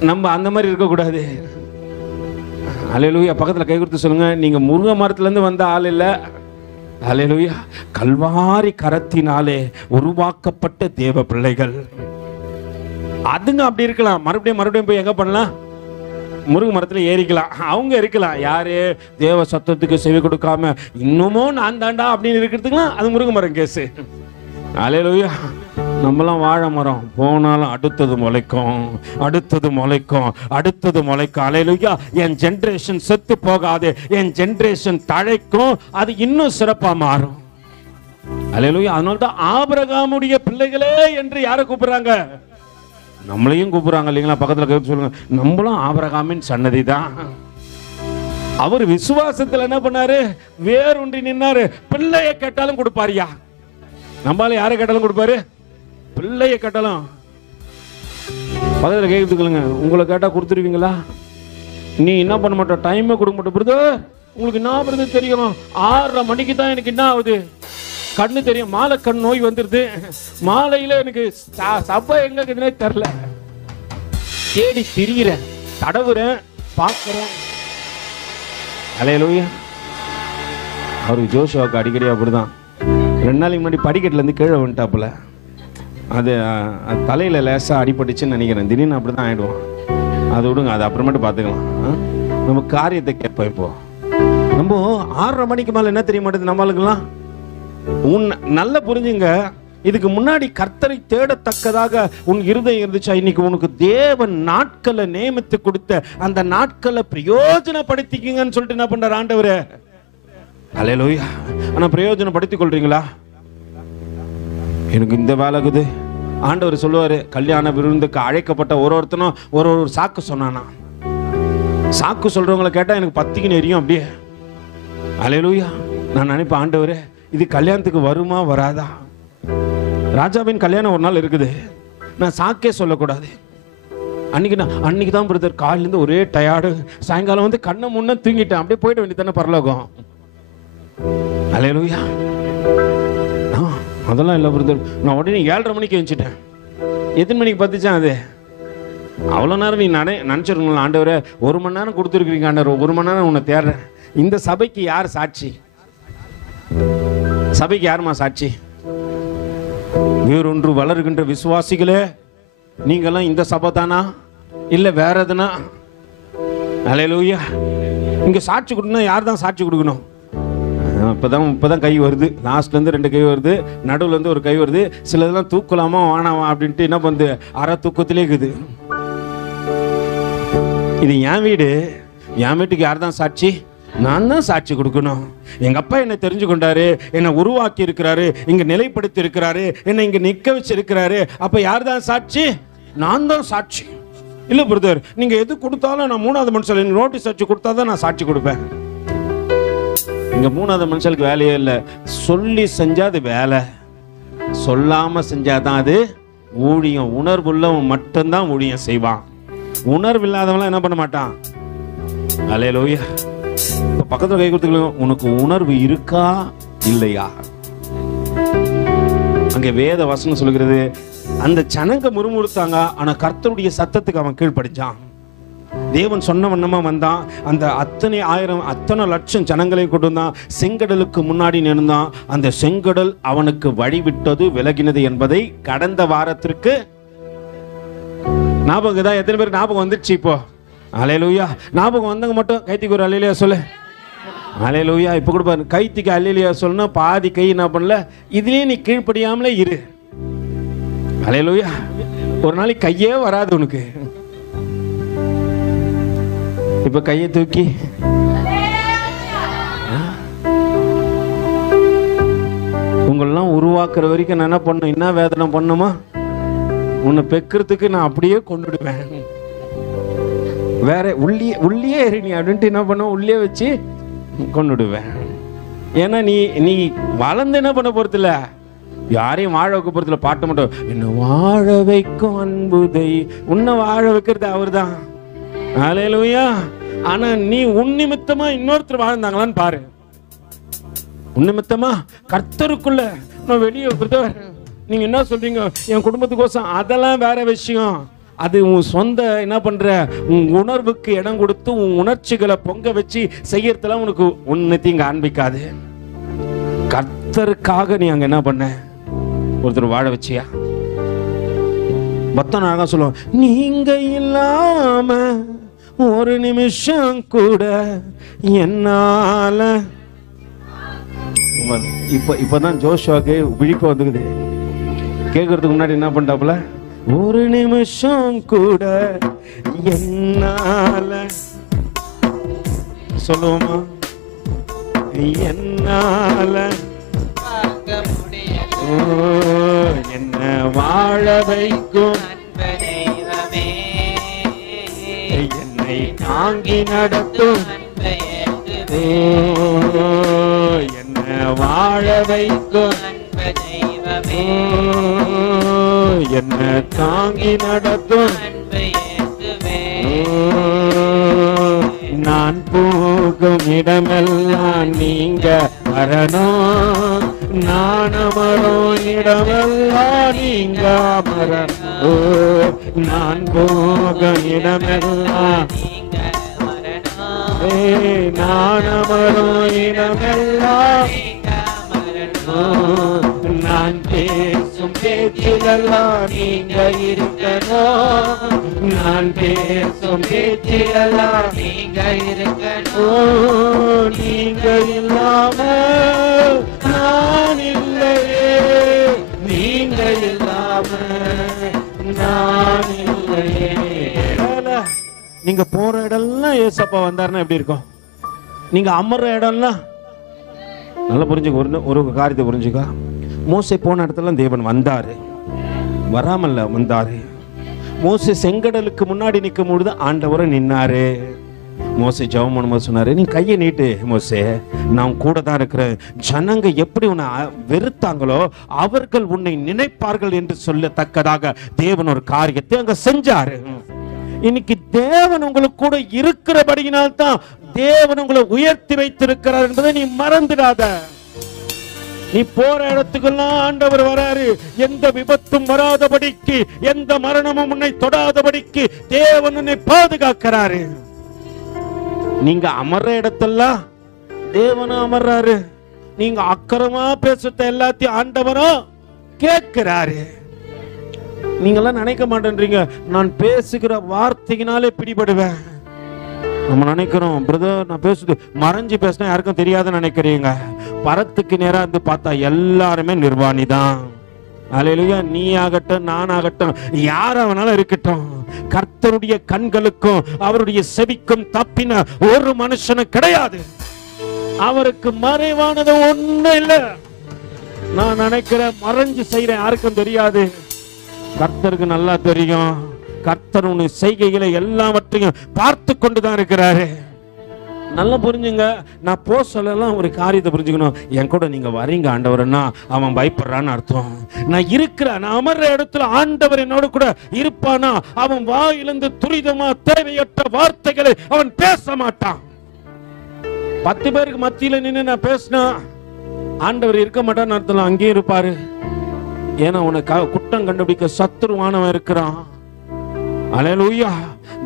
நம்ம அந்த மாதிரி இருக்கக்கூடாது. அல்லேலூயா. பக்கத்துல கை கொடுத்து சொல்லுங்க, நீங்க முருக மரத்துல இருந்து வந்த ஆள் இல்ல. அல்லேலூயா. கல்வாரி கரத்தினாலே உருவாக்கப்பட்ட தேவ பிள்ளைகள். அதுங்க அப்படி இருக்கலாம். மறுபடியும் போய் எங்க பண்ணலாம்? முருக மரத்துல ஏறிக்கலாம். அவங்க இருக்கலாம். யாரு? தேவ சத்தத்துக்கு செவி கொடுக்காம இன்னமும் நான் தாண்டா அப்படின்னு இருக்கிறதுக்கலாம். அது முருக மரம் கேஸ். அல்லேலூயா. நம்மளாம் வாழை மரம் போனாலும் அடுத்தது முளைக்கும், அடுத்தது முளைக்கும், அடுத்தது முளைக்கும். அல்லேலூயா. என் ஜெனரேஷன் செத்து போகாது, என் ஜெனரேஷன் தழைக்கும், அது இன்னும் சிறப்பா மாறும். அல்லேலூயா. அதனால்தான் ஆபிரகாமுடைய பிள்ளைகளே என்று யாரை கூப்பிடுறாங்க? நம்மளையும் கூப்பிடுறாங்க இல்லைங்களா? பக்கத்துல சொல்லுங்க, நம்மளும் ஆபிரகாமின் சன்னதி தான். அவர் விசுவாசத்துல என்ன பண்ணாரு? வேரூன்றி நின்னாரு. பிள்ளைய கேட்டாலும் கொடுப்பாரியா? நம்மளால யாரை கேட்டாலும் கொடுப்பாரு? பிள்ளைய கேட்டாலும். பக்கத்துல கேட்குதுக்குள்ளுங்க, உங்களை கேட்டா கொடுத்துருவீங்களா? நீ என்ன பண்ண மாட்டோம், டைமே கொடுக்க மாட்டோம். பிரதர் உங்களுக்கு என்ன பிரதர் தெரியும், 6:30 மணிக்கு தான் எனக்கு என்ன ஆகுது, கண்ணு தெரியும், மாலை கண் நோய் வந்துருது, மாலையில எனக்கு சபை எங்க இருக்குதுன்னே தெரியல, தேடி திரிகிறேன், தடவுறேன், பார்க்கிறேன். அல்லேலூயா. அவருக்கு ஜோஷுவாக்கு அடிக்கடி அப்படிதான். 2 நாளைக்கு முன்னாடி படிக்கட்டுல இருந்து கீழே வந்துட்டாப்புல. அது தலையில லேசா அடிபட்டுச்சுன்னு நினைக்கிறேன். திடீர்னு அப்படிதான் ஆயிடுவோம். அதை விடுங்க, அது அப்புறமேட்டு பார்த்துக்கலாம். நம்ம காரியத்தை கேட்போம். இப்போ நம்ம 6:30 மணிக்கு மேலே என்ன தெரிய மாட்டேது நம்மளுக்கெல்லாம். நல்லா புரிஞ்சுங்க, இதுக்கு முன்னாடி கர்த்தரை தேடத்தக்கதாக உன் இருதயம் இருந்துச்சா? இன்னைக்கு உனக்கு தேவன் நாட்களை நியமித்து கொடுத்த அந்த நாட்களை பிரயோஜனப்படுத்திக்கங்கன்னு சொல்லிட்டு என்ன பண்றார் ஆண்டவர்? அல்லேலூயா. ஆனா பிரயோஜனப்படுத்திக் கொள்றீங்களா? எனக்கு இந்த வேலை இருக்குது. ஆண்டவர் சொல்லுவாரு, கல்யாண விருந்துக்கு அழைக்கப்பட்ட ஒருத்தனும் ஒரு சாக்கு சொன்னானா. சாக்கு சொல்றவங்களை கேட்டா எனக்கு பத்திக்கு எரியும் அப்படியே. அல்லேலூயா. நான் நினைப்பேன், ஆண்டவரே இது கல்யாணத்துக்கு வருமா வராதா? ராஜாவின் கல்யாணம் ஒரு நாள் இருக்குது, நான் சாக்கே சொல்லக்கூடாது. அன்னைக்கு தான் பிரதர் காலிலேருந்து ஒரே டயர்டு, சாயங்காலம் வந்து கண்ணை முன்ன தூங்கிட்டேன், அப்படியே போயிட வேண்டியதானே பரலோகம். அல்லேலூயா. அதெல்லாம் இல்லை பிரதர், நான் உடனே 7:30 மணிக்கு எழுந்துட்டேன். எத்தனை மணிக்கு பத்துச்சான் அது? அவ்வளோ நேரம் நீ நினச்சிருக்கணும். ஆண்டவரே 1 மணி நேரம் கொடுத்துருக்குறீங்க ஆண்டவர், 1 மணி நேரம் உன்னை தேடுறேன். இந்த சபைக்கு யார் சாட்சி? சபைக்கு யாருமா சாட்சி? வேறொன்று வளர்கின்ற விசுவாசிகளே, நீங்கெல்லாம் இந்த சபை தானா இல்லை வேற எதுனா? அல்லேலூயா. இங்க சாட்சி கொடுக்கணும். யார் தான் சாட்சி கொடுக்கணும்? இப்பதான் கை வருது, லாஸ்ட்ல இருந்து 2 கை வருது, நடுவுல இருந்து ஒரு கை வருது. சிலதெல்லாம் தூக்கலாமா வானாமா அப்படின்ட்டு என்ன பண்ணுது, அரை தூக்கத்திலே இருக்குது. இது என் வீடு, என் வீட்டுக்கு யார் தான் சாட்சி? நான் தான் சாட்சி கொடுக்கணும். எங்க அப்பா என்னை தெரிஞ்சு கொண்டாரு, என்னை உருவாக்கி இருக்கிறாரு, இங்க நிலைப்படுத்தி இருக்கிறாரு, என்னை இங்க நிக்க வச்சு இருக்கிறாரு. அப்ப யார் தான் சாட்சி? நான் தான் சாட்சி. இல்ல பிரதர், நீங்க எது கொடுத்தாலும் நான் 3வது மனுஷன் நோட்டீஸ் வச்சு கொடுத்தாதான் நான் சாட்சி கொடுப்பேன். இங்க 3வது மனுஷனுக்கு வேலையே இல்லை. சொல்லி செஞ்சா அது வேலை, சொல்லாம செஞ்சாதான் அது ஊழியம். உணர்வுள்ளவன் மட்டும்தான் ஊழியம் செய்வான். உணர்வு இல்லாதவன் என்ன பண்ண மாட்டான். அல்லேலூயா. பக்கத்துல கை கொடுத்துக்கலாம், உனக்கு உணர்வு இருக்கா இல்லையா? அங்க வேத வசனம் சொல்லுகிறது, அந்த ஜனங்க முறுமுறுத்தாங்க, ஆனா கர்த்தருடைய சத்தத்துக்கு அவன் கீழ்ப்படிச்சான். தேவன் சொன்ன வண்ணமா வந்தான். அந்த அத்தனை லட்சம் ஜனங்களை கொண்டு வந்தான். செங்கடலுக்கு முன்னாடி நின்றான். அந்த செங்கடல் அவனுக்கு வழிவிட்டது, விலகினது என்பதை கடந்த வாரத்திற்கு ஞாபகம் தான். எத்தனை பேர் ஞாபகம் வந்துடுச்சு இப்போ? அல்லேலூயா. ஞாபகம் வந்தவங்க மட்டும் கைத்திக்கு ஒரு அல்லேலூயா சொல்லு. அல்லேலூயா. இப்போ கூட பாரு, கைத்திக்கு அல்லேலூயா சொல்லணும், பாதி கை என்ன பண்ணல, இதுலயே நீ கீழ்ப்படியாமலே இரு. அல்லேலூயா. ஒரு நாளைக்கு கையே வராது உனக்கு. இப்ப கையை தூக்கி உங்களெல்லாம் உருவாக்குற வரைக்கும் நான் என்ன பண்ணும், என்ன வேதனை பண்ணுமா? உன்னை பெக்கிறதுக்கு நான் அப்படியே கொண்டுடுவேன். வேற உள்ளே எறினி அப்படின்ட்டு என்ன பண்ண, உள்ளே வச்சு கொண்டுடுவேன். ஏன்னா நீ வளர்ந்து என்ன பண்ண போறதில்ல, யாரையும் வாழ வைக்க போறதில்ல. பாட்டு மட்டும், என்ன வாழ வைக்கும் அன்புதை, உன்னை வாழ வைக்கிறது அவர் தான். அல்லேலூயா. ஆனா நீ உன் நிமித்தமா இன்னொருத்தர் வாழ்ந்தாங்களான்னு பாரு. உன் நிமித்தமா கர்த்தருக்குள்ள நான் வெளியே பிரதர் நீங்க என்ன சொல்றீங்க என் குடும்பத்துக்கோசம், அதெல்லாம் வேற விஷயம். அது உன் சொந்த என்ன பண்ற, உன் உணர்வுக்கு இடம் கொடுத்து உன் உணர்ச்சிகளை பொங்க வச்சு செய்யறதுலாம் உனக்கு உன்னத்தையும் காண்பிக்காது. கர்த்தருக்காக நீ அங்க என்ன பண்ண, ஒருத்தர் வாழ வச்சியா? பக்தன் அழகா சொல்லுவான், நீங்க இல்லாம ஒரு நிமிஷம் கூட என்னால. இப்பதான் ஜோஷுவாக்கு விழிப்பு வந்துக்குது. கேட்கறதுக்கு முன்னாடி என்ன பண்றாப்புல, ஒரு நிமிஷம் கூட என்னால சொல்லுவோமா, என்னால என்ன வாழ வைக்கும், என்னை தாங்கி நடத்தும், நடத்தும் நான் போகும் இடமெல்லாம் நீங்க வரணும், நான் அமரும் இடமெல்லாம் நீங்க அமரணும், நான் போகும் இடமெல்லாம் நான் அமரும் இடமெல்லாம் நான் பேசும் பேச்சிலெல்லாம் நீங்க இருக்கணும், நான் பேசும் பேச்சிலெல்லாம் நீங்க இருக்கணும், நீங்க இல்லாம நான் இல்லையே, நீங்க இல்லாம நான் இல்லையே. நீங்க போற இடம்லாம் ஏசப்பா வந்தாருன்னா எப்படி இருக்கும்? நீங்க அமர்ற இடம்லாம் நல்லா புரிஞ்சுக்க. ஒரு காரியத்தை புரிஞ்சுக்க. மோசே போன இடத்துல தேவன் வந்தாரு, வராமல்ல வந்தாரு. மோசே செங்கடலுக்கு முன்னாடி நிற்கும் பொழுது ஆண்டவரை நின்னாரு. மோசே ஜெபம் பண்ணும்போது சொன்னாரு, நீ கையை நீட்டு மோசே, நான் கூட தான் இருக்கிறேன். ஜனங்க எப்படி உன்னை வெறுத்தாங்களோ அவர்கள் உன்னை நினைப்பார்கள் என்று சொல்லத்தக்கதாக தேவன் ஒரு காரியத்தை அங்க செஞ்சாரு. இன்னைக்கு தேவன் உங்களுக்கு கூட இருக்கிறபடியினால் தான் தேவன் உங்களை உயர்த்தி வைத்திருக்கிறார் என்பதை நீ மறந்துடாத. நீ போற இடத்துக்கெல்லாம் ஆண்டவர் வராரு. எந்த விபத்தும் வராதபடிக்கு, எந்த மரணமும் உன்னை தொடாதபடிக்கு தேவன் உன்னை பாதுகாக்கிறாரு. நீங்க அமர்ற இடத்தெல்லாம் தேவனும் அமர்றாரு. நீங்க அக்கறமா பேசுற எல்லாத்தையும் ஆண்டவரும் கேட்கிறாரு. நீங்கெல்லாம் நினைக்க மாட்டேன்றீங்க, நான் பேசுகிற வார்த்தையினாலே பிடிபடுவேன். நம்ம நினைக்கிறோம், பிரதர் நான் பேசுது மறைஞ்சு பேசினா யாருக்கும் தெரியாதுன்னு நினைக்கிறீங்க. பரத்துக்கு நேரா இருந்து பார்த்தா எல்லாருமே நிர்வாணி தான். அல்லேலூயா. நீ ஆகட்டும், நான் ஆகட்டும், யாராவனாலும் இருக்கட்டும், கர்த்தருடைய கண்களுக்கும் அவருடைய செவிக்கும் தப்பின ஒரு மனுஷனும் கிடையாது. அவருக்கு மறைவானது ஒண்ணும் இல்லை. நான் நினைக்கிறேன் மறைஞ்சு செய்யறேன் யாருக்கும் தெரியாது, கர்த்தருக்கு நல்லா தெரியும். கர்த்தர் உன்னை செய்கைகளை எல்லாவற்றையும் பார்த்து கொண்டுதான் இருக்கிறாரு. நல்லா புரிஞ்சுங்க. நான் போ சொல்லலாம் ஒரு காரியத்தை புரிஞ்சுக்கணும். என் கூட நீங்க வரீங்க ஆண்டவர்னா அவன் பயப்படுறான்னு அர்த்தம். நான் இருக்கிறேன், நான் அமர்ற இடத்துல ஆண்டவர் என்னோட கூட இருப்பானா அவன் வாயிலிருந்து துரிதமா தேவையற்ற வார்த்தைகளை அவன் பேச மாட்டான். 10 பேருக்கு மத்தியில நின்று நான் பேசினா ஆண்டவர் இருக்க மாட்டான்னு அர்த்தம், அங்கேயும் இருப்பாரு. ஏன்னா உனக்கு குற்றம் கண்டுபிடிக்க சத்துருவானவன் இருக்கிறான். அல்லேலூயா.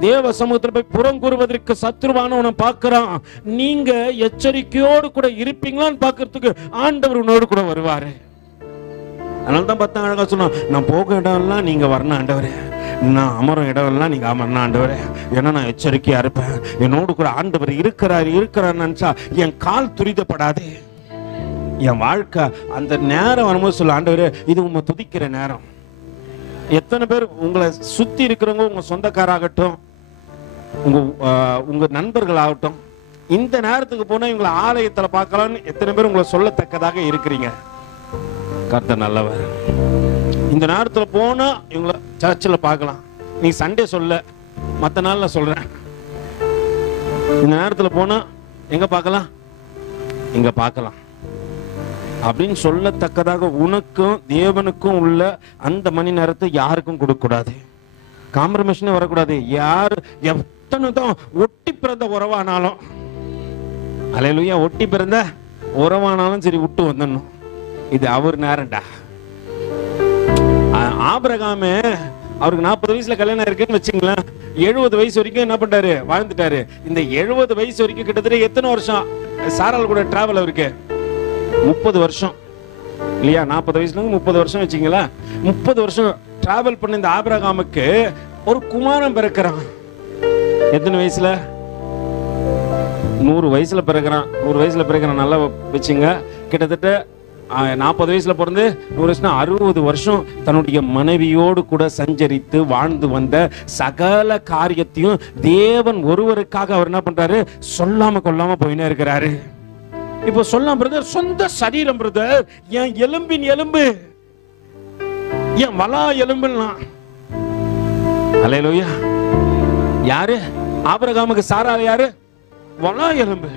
தேவ சமூகத்தில் போய் புறம் கூறுவதற்கு சத்துருவானவனை பார்க்கிறான். நீங்க எச்சரிக்கையோடு கூட இருப்பீங்களான்னு பார்க்கறதுக்கு ஆண்டவர் உன்னோடு கூட வருவாரு. அதனால தான் 10 அழகா சொன்னா, நான் போக இடம்லாம் நீங்க வரணும் ஆண்டவரே, நான் அமரும் இடம்லாம் நீங்க அமரணும் ஆண்டவரே, ஏன்னா நான் எச்சரிக்கையா இருப்பேன். என்னோடு கூட ஆண்டவர் இருக்கிறாரு நினைச்சா என் கால் துரிதப்படாது. என் வாழ்க்கை அந்த நேரம் வரும்போது சொல்ல, ஆண்டவரே இது உங்க துதிக்கிற நேரம். எத்தனை பேர் உங்களை சுத்தி இருக்கிறவங்க, உங்க சொந்தக்காராகட்டும், உங்க நண்பர்கள் ஆகட்டும், இந்த நேரத்துக்கு போனா இவங்களை ஆலயத்துல பார்க்கலாம்னு எத்தனை பேர் உங்களை சொல்லத்தக்கதாக இருக்கிறீங்க? கர்த்தர் நல்லவர். இந்த நேரத்துல போனா இவங்களை சர்ச்சில் பார்க்கலாம். நீ சண்டே சொல்ல, மற்ற நாள்ல சொல்றேன். இந்த நேரத்துல போனா எங்க பார்க்கலாம், இங்க பார்க்கலாம் அப்படின்னு சொல்லத்தக்கதாக உனக்கும் தேவனுக்கும் உள்ள அந்த மணி நேரத்தை யாருக்கும் கொடுக்க கூடாது. காம்ப்ரமைஷனே வரக்கூடாது. யார் எத்தனை தான் ஒட்டி பிறந்த உறவானாலும், அல்லேலூயா, ஒட்டி பிறந்த உறவானாலும் சரி விட்டு வந்துடணும். இது அவர் நேரம்டா. ஆபிரகாமே அவருக்கு 40 வயசுல கல்யாணம் இருக்குன்னு வச்சுங்களேன், 70 வயசு வரைக்கும் என்ன பண்றாரு, வாழ்ந்துட்டாரு. இந்த 70 வயசு வரைக்கும் கிட்டத்தட்ட எத்தனை வருஷம் சாரால் கூட டிராவல் அவருக்கு? 30 வருஷம் இல்லையா? 40 வயசுல இருந்து 30 வருஷம் வச்சுங்களா. 30 வருஷம் டிராவல் பண்ண இந்த ஆபிரகாமுக்கு ஒரு குமாரன் பிறக்கிறான். எத்தனை வயசுல? 100 வயசுல பிறக்கிறான். 100 வயசுல பிறக்கிறான். நல்லா வச்சுங்க. கிட்டத்தட்ட 40 வயசுல பிறந்து 100 வருஷம் 60 வருஷம் தன்னுடைய மனைவியோடு கூட சஞ்சரித்து வாழ்ந்து வந்த சகல காரியத்தையும் தேவன் ஒருவருக்காக அவர் என்ன பண்றாரு, சொல்லாம கொள்ளாம போயினே இருக்கிறாரு. இப்போ சொல்லலாம் பிரதர், சொந்த சரீரம் பிரதர், என் எலும்பின் எலும்பு, என் வலா எலும்புலாம். அல்லேலூயா. யாரு? ஆபிரகாமுக்கு சாராள் யாரு? வலா எலும்பு.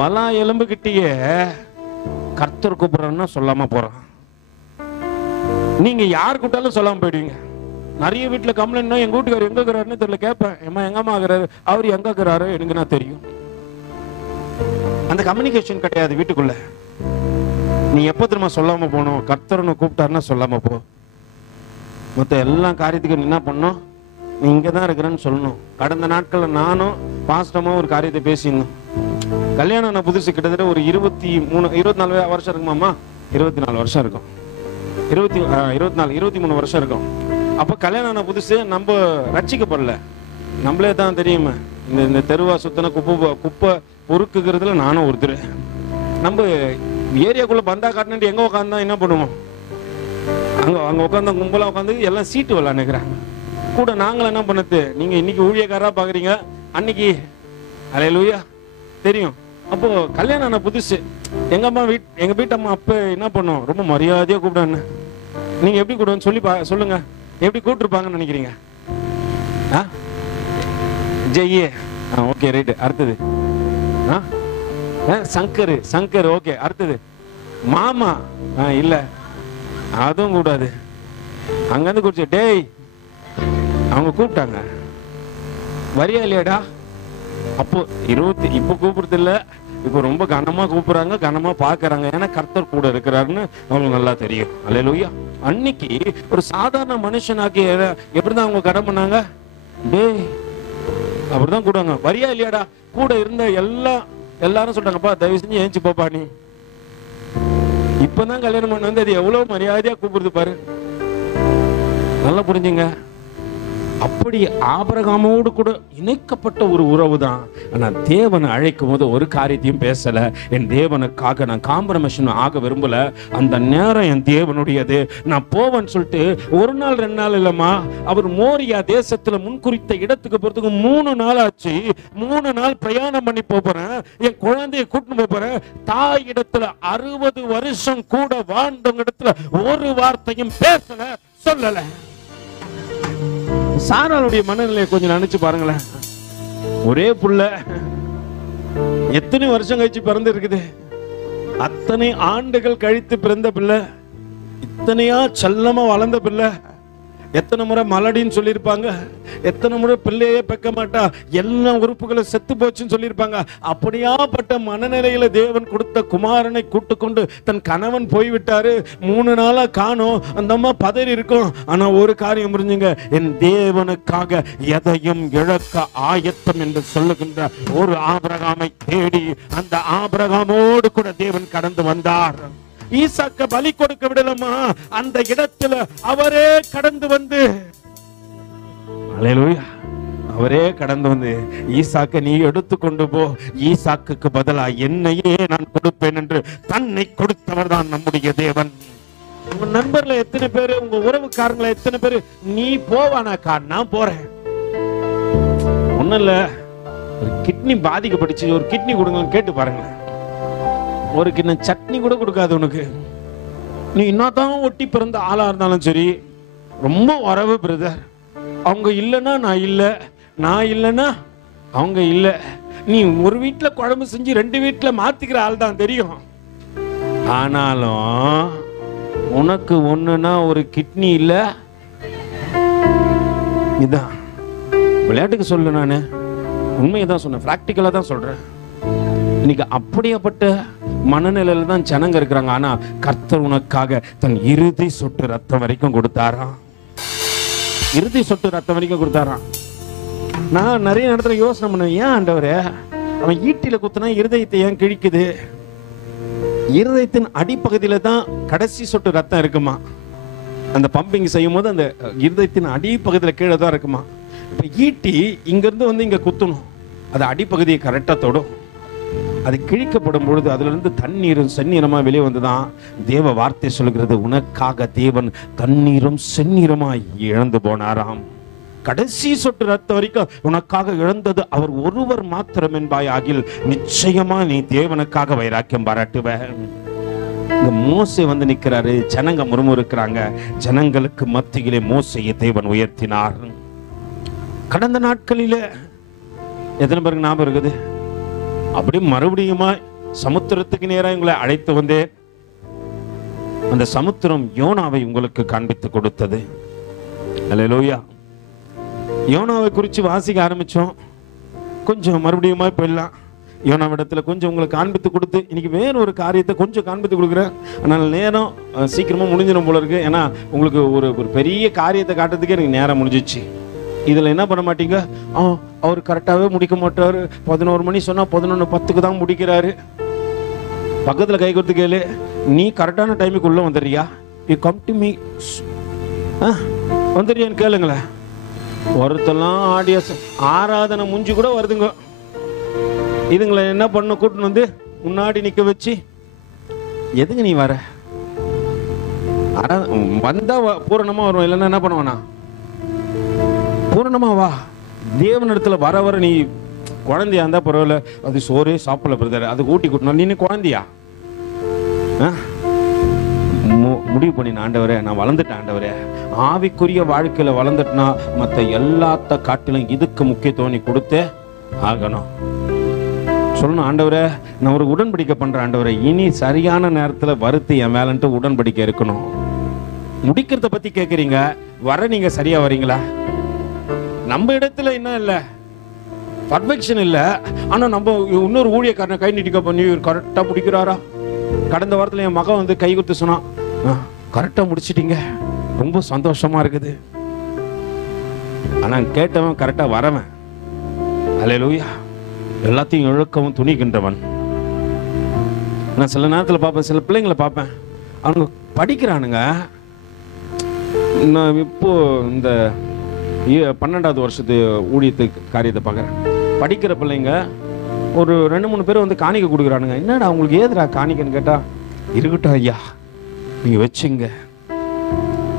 வலா எலும்பு கிட்டயே கர்த்தர் கூப்பிடுறன்னா சொல்லாம போறான். நீங்க யார் கூட்டாலும் சொல்லாம போயிடுவீங்க. நிறைய வீட்டுல கம்ப்ளைண்ட்னா எங்க வீட்டுக்காரர் எங்க இருக்கிறாருன்னு தெரியல. கேட்பேன், ஏமா எங்க அம்மா இருக்கிறாரு, அவர் எங்க இருக்கிறாரு எனக்கு நான் தெரியும். அந்த கம்யூனிகேஷன் கிடையாது வீட்டுக்குள்ள. நீ எப்ப திரும்ப சொல்லாம போகணும், கர்த்தர்னு கூப்பிட்டாருன்னா சொல்லாம போ. மொத்த எல்லா காரியத்துக்கும் என்ன பண்ணணும், நீ இங்கதான் இருக்கிறேன்னு சொல்லணும். கடந்த நாட்கள்ல நானும் பாஸ்டமா ஒரு காரியத்தை பேசியிருந்தோம். கல்யாணம் நான் புதுசு கிட்டத்தட்ட ஒரு 24 வருஷம் இருக்குமாம்மா, 24 வருஷம் இருக்கும், 23 வருஷம் இருக்கும். அப்ப கல்யாணம் புதுசு, நம்ம ரட்சிக்கப்படல, நம்மளே தான் தெரியுமே. இந்த தெருவா சுத்தின குப்பை பொறுக்குறதுல நானும் ஒருத்தர். நம்ம ஏரியாக்குள்ள பந்தா காட்டினு எங்க உட்காந்தா என்ன பண்ணுவோம், அங்க உட்காந்து கும்பலா உட்காந்து எல்லாம் சீட்டு விளையாடுறாங்க கூட. நாங்களும் என்ன பண்ணது, நீங்க இன்னைக்கு ஊழியக்காரா பாக்குறீங்க, அன்னைக்கு அல்லேலூயா தெரியும். அப்போ கல்யாணம் புதுசு, எங்க வீட்டம்மா அப்ப என்ன பண்ணும், ரொம்ப மரியாதையா கூப்பிடான்னு. நீங்க எப்படி கூப்பிடுன்னு சொல்லி சொல்லுங்க, எப்படி கூப்பிட்டுருப்பாங்கன்னு நினைக்கிறீங்க? ஜெய்யே, ஓகே ரைட். அடுத்தது சங்கர், ஓகே. அடுத்தது மாமா, இல்ல அதுவும் கூடாது. அங்கிருந்து குடிச்சு டேய் அவங்க கூப்பிட்டாங்க, வரியா இல்லையாடா? அப்போ இப்ப கூப்பிடுறது இல்ல, இப்ப ரொம்ப கனமா கூப்பிடுறாங்க, கனமா பாக்குறாங்க. ஏன்னா கர்த்தர் கூட இருக்கிறாருன்னு அவங்களுக்கு நல்லா தெரியும். அல்லேலூயா. அன்னைக்கு ஒரு சாதாரண மனுஷனாக்கி எப்படிதான் அவங்க கடன் பண்ணாங்க, டேய் அப்படிதான் கூடுவாங்க. வரியா இல்லையாடா? கூட இருந்த எல்லாரும் சொல்றாங்கப்பா தயவு செஞ்சு ஏஞ்சி போப்பா நீ. இப்பதான் கல்யாணம் பண்ண வந்து அது எவ்வளவு மரியாதையா கூப்பிடுது பாரு. நல்லா புரிஞ்சுங்க. அப்படி ஆபிரகாமோடு கூட இணைக்கப்பட்ட ஒரு உறவு தான். ஆனா தேவனை அழைக்கும் போது ஒரு காரியத்தையும் பேசல. என் தேவனுக்காக நான் காம்ப்ரமைஸ் ஆக விரும்பல. அந்த நேரம் என் தேவனுடையது, நான் போவேன்னு சொல்லிட்டு 1 நாள் 2 நாள் இல்லம்மா, அவர் மோரியா தேசத்துல முன்குறித்த இடத்துக்கு போறதுக்கு 3 நாள் ஆச்சு. 3 நாள் பிரயாணம் பண்ணி போறேன், என் குழந்தைய கூட்டிட்டு போறேன். தாய் இடத்துல 60 வருஷம் கூட வாழ்ந்தவங்க இடத்துல ஒரு வார்த்தையும் பேசல, சொல்லல. சாராளுடைய மனநிலையை கொஞ்சம் நினைச்சு பாருங்களேன். ஒரே புள்ள, எத்தனை வருஷம் கழிச்சு பிறந்து இருக்குது, அத்தனை ஆண்டுகள் கழித்து பிறந்த பிள்ளை, இத்தனையா செல்லமா வளர்ந்த பிள்ளை. எத்தனை முறை மலடின்னு சொல்லியிருப்பாங்க, எத்தனை முறை பிள்ளையே பெக்க மாட்டா, எல்லா உறுப்புகளும் செத்து போச்சுன்னு சொல்லியிருப்பாங்க. அப்படியாப்பட்ட மனநிலையில தேவன் கொடுத்த குமாரனை கூட்டு கொண்டு தன் கணவன் போய்விட்டாரு. 3 நாளா காணோம். அந்த அம்மா பதறி இருக்கும். ஆனா ஒரு காரியம் புரிஞ்சுங்க, என் தேவனுக்காக எதையும் இழக்க ஆயத்தம் என்று சொல்லுகின்ற ஒரு ஆபிரகாமை தேடி அந்த ஆபிரகாமோடு கூட தேவன் கடந்து வந்தார். ஈசாக்க பலி கொடுக்க விடலாமா, அந்த இடத்துல அவரே கடந்து வந்து, அல்லேலூயா, அவரே கடந்து வந்து ஈசாக்க நீ எடுத்து கொண்டு போ, ஈசாக்குக்கு பதிலா என்னையே நான் கொடுப்பேன் என்று தன்னை கொடுத்தவர் தான் நம்முடைய தேவன். உங்க நண்பர்ல எத்தனை பேரு, உங்க உறவுக்காரங்கள எத்தனை பேரு நீ போவானாக்கா நான் போறேன், ஒண்ணும் இல்ல ஒரு கிட்னி பாதிக்கப்பட்டுச்சு, ஒரு கிட்னி கொடுங்கன்னு கேட்டு பாருங்களேன். ஒரு கிண்ண சட்னி கூட கொடுக்காது உனக்கு. நீ என்னதான் ஒட்டி பிறந்த ஆளா இருந்தாலும் சரி, ரொம்ப வரவு பிரதர், அவங்க இல்லைன்னா நான் இல்லை, நான் இல்லைன்னா அவங்க இல்லை. நீ ஒரு வீட்டுல குழம்பு செஞ்சு 2 வீட்டுல மாத்திக்கிற ஆள் தான் தெரியும். ஆனாலும் உனக்கு ஒண்ணுன்னா ஒரு கிட்னி இல்ல. இதான் விளையாட்டுக்கு சொல்ல, நானு உண்மையை தான் சொன்னேன், பிராக்டிக்கலா தான் சொல்றேன். இன்னைக்கு அப்படியேப்பட்ட மனநிலையில தான் ஜனங்க இருக்கிறாங்க. ஆனா கர்த்தர் உனக்காக தன் இறுதி சொட்டு ரத்தம் வரைக்கும் கொடுத்தாராம். இறுதி சொட்டு ரத்தம் வரைக்கும் கொடுத்தாராம். நான் நிறைய இடத்துல யோசனை பண்ணேன், ஏன் ஆண்டவரே அவன் ஈட்டில குத்துனா இருதயத்தை ஏன் கிழிக்குது? இருதயத்தின் அடிப்பகுதியில தான் கடைசி சொட்டு ரத்தம் இருக்குமா. அந்த பம்பிங் செய்யும் போது அந்த இருதயத்தின் அடிப்பகுதியில கீழே தான் இருக்குமா. இப்ப ஈட்டி இங்க இருந்து வந்து இங்க குத்தணும், அது அடிப்பகுதியை கரெக்டா தொடும். அது கிழிக்கப்படும் பொழுது அதுல இருந்து தண்ணீரும் செந்நீரமா வெளியே வந்துதான். தேவ வார்த்தை சொல்கிறது, உனக்காக தேவன் தண்ணீரும் செந்நீரமாய் இழந்து போனாராம். கடைசி சொட்டு ரத்தம் வரைக்கும் உனக்காக இழந்தது அவர் ஒருவர் மாத்திரம் என்பாய் ஆகில் நிச்சயமா நீ தேவனுக்காக வைராக்கியம் பாராட்டுவ. இங்க மோசே வந்து நிக்கிறாரு, ஜனங்க முறுமுறுக்கிறாங்க. ஜனங்களுக்கு மத்தியிலே மோசேயை தேவன் உயர்த்தினார். கடந்த நாட்களில எத்தனை பேருக்கு ஞாபகம் இருக்குது? அப்படி மறுபடியுமா சமுத்திரத்துக்கு நேராக உங்களை அழைத்து வந்தேன். அந்த சமுத்திரம் யோனாவை உங்களுக்கு காண்பித்து கொடுத்தது. அல்லேலூயா. யோனாவை குறித்து வாசிக்க ஆரம்பிச்சோம். கொஞ்சம் மறுபடியும் போயிடலாம். யோனாவிடத்துல கொஞ்சம் உங்களுக்கு காண்பித்து கொடுத்து இன்னைக்கு வேற ஒரு காரியத்தை கொஞ்சம் காண்பித்து கொடுக்குறேன். ஆனால் நேரம் சீக்கிரமா முடிஞ்சிடும் போல இருக்கு. ஏன்னா உங்களுக்கு ஒரு பெரிய காரியத்தை காட்டுறதுக்கே எனக்கு நேரம் முடிஞ்சிச்சு. இதுல என்ன பண்ண மாட்டீங்க, அவர் கரெக்டாகவே முடிக்க மாட்டார். 11 மணி சொன்னா 11:10 தான் முடிக்கிறாரு. பக்கத்துல கை கொடுத்து கேளு, நீ கரெக்டான டைமுக்கு உள்ள வந்துடுறியா? யூ கம் டு மீ, வந்துடுறியான்னு கேளுங்களேன். ஒருத்தெல்லாம் ஆடியன்ஸ் ஆராதனை முடிஞ்சு கூட வருதுங்க. இதுங்களை என்ன பண்ண கூட்டின்னு வந்து முன்னாடி நிக்க வச்சு, எதுங்க நீ வர, வந்தா பூரணமா வரும், இல்லைன்னா என்ன பண்ணுவானா, பூரணமா வா. தேவனிடத்துல வர வர நீ குழந்தையா இருந்தா பரவாயில்ல, அது சோறே சாப்பிடல பிரதர், அது ஊட்டி கூட்டணும், நீ குழந்தையா? முடிவு பண்ணின ஆண்டவரே, நான் வளர்ந்துட்டேன் ஆண்டவரே, ஆவிக்குரிய வாழ்க்கையில வளர்ந்துட்டுனா மற்ற எல்லாத்த காட்டிலும் இதுக்கு முக்கியத்துவம் நீ கொடுத்தே ஆகணும். சொல்லணும், ஆண்டவரே நான் ஒரு உடன்படிக்கை பண்றேன் ஆண்டவரே, இனி சரியான நேரத்துல வருத்து என் மேலன்ட்டு உடன்படிக்கை இருக்கணும். முடிக்கிறத பத்தி கேக்குறீங்க, வர நீங்க சரியா வரீங்களா? நம்ம இடத்துல என்ன இல்ல, பர்ஃபெக்ஷன் இல்ல. ஆனா நம்ம இன்னொரு ஊழியக்காரனை கை நீட்டிக்க பண்ணி கரெக்டா முடிக்கிறாரா? கடந்த வாரத்துல என் மகன் வந்து கை கொடுத்து சொன்னான், கரெக்டா முடிச்சிட்டீங்க, ரொம்ப சந்தோஷமா இருக்குது. ஆனா கேட்டவன் கரெக்டா வரவன், அல்லேலூயா, எல்லாத்தையும் இழக்கவும் துணிகின்றவன். நான் சில நேரத்தில் பார்ப்பேன், சில பிள்ளைங்களை பார்ப்பேன், அவங்க படிக்கிறானுங்க. நான் இப்போ இந்த 12வது வருஷத்து ஊழியத்துக்கு காரியத்தை பார்க்குறேன். படிக்கிற பிள்ளைங்க ஒரு 2-3 பேர் வந்து காணிக்கை கொடுக்குறானுங்க. என்னடா அவங்களுக்கு ஏதுடா காணிக்கைன்னு கேட்டா, இருக்கட்டும் ஐயா நீங்க வச்சுங்க,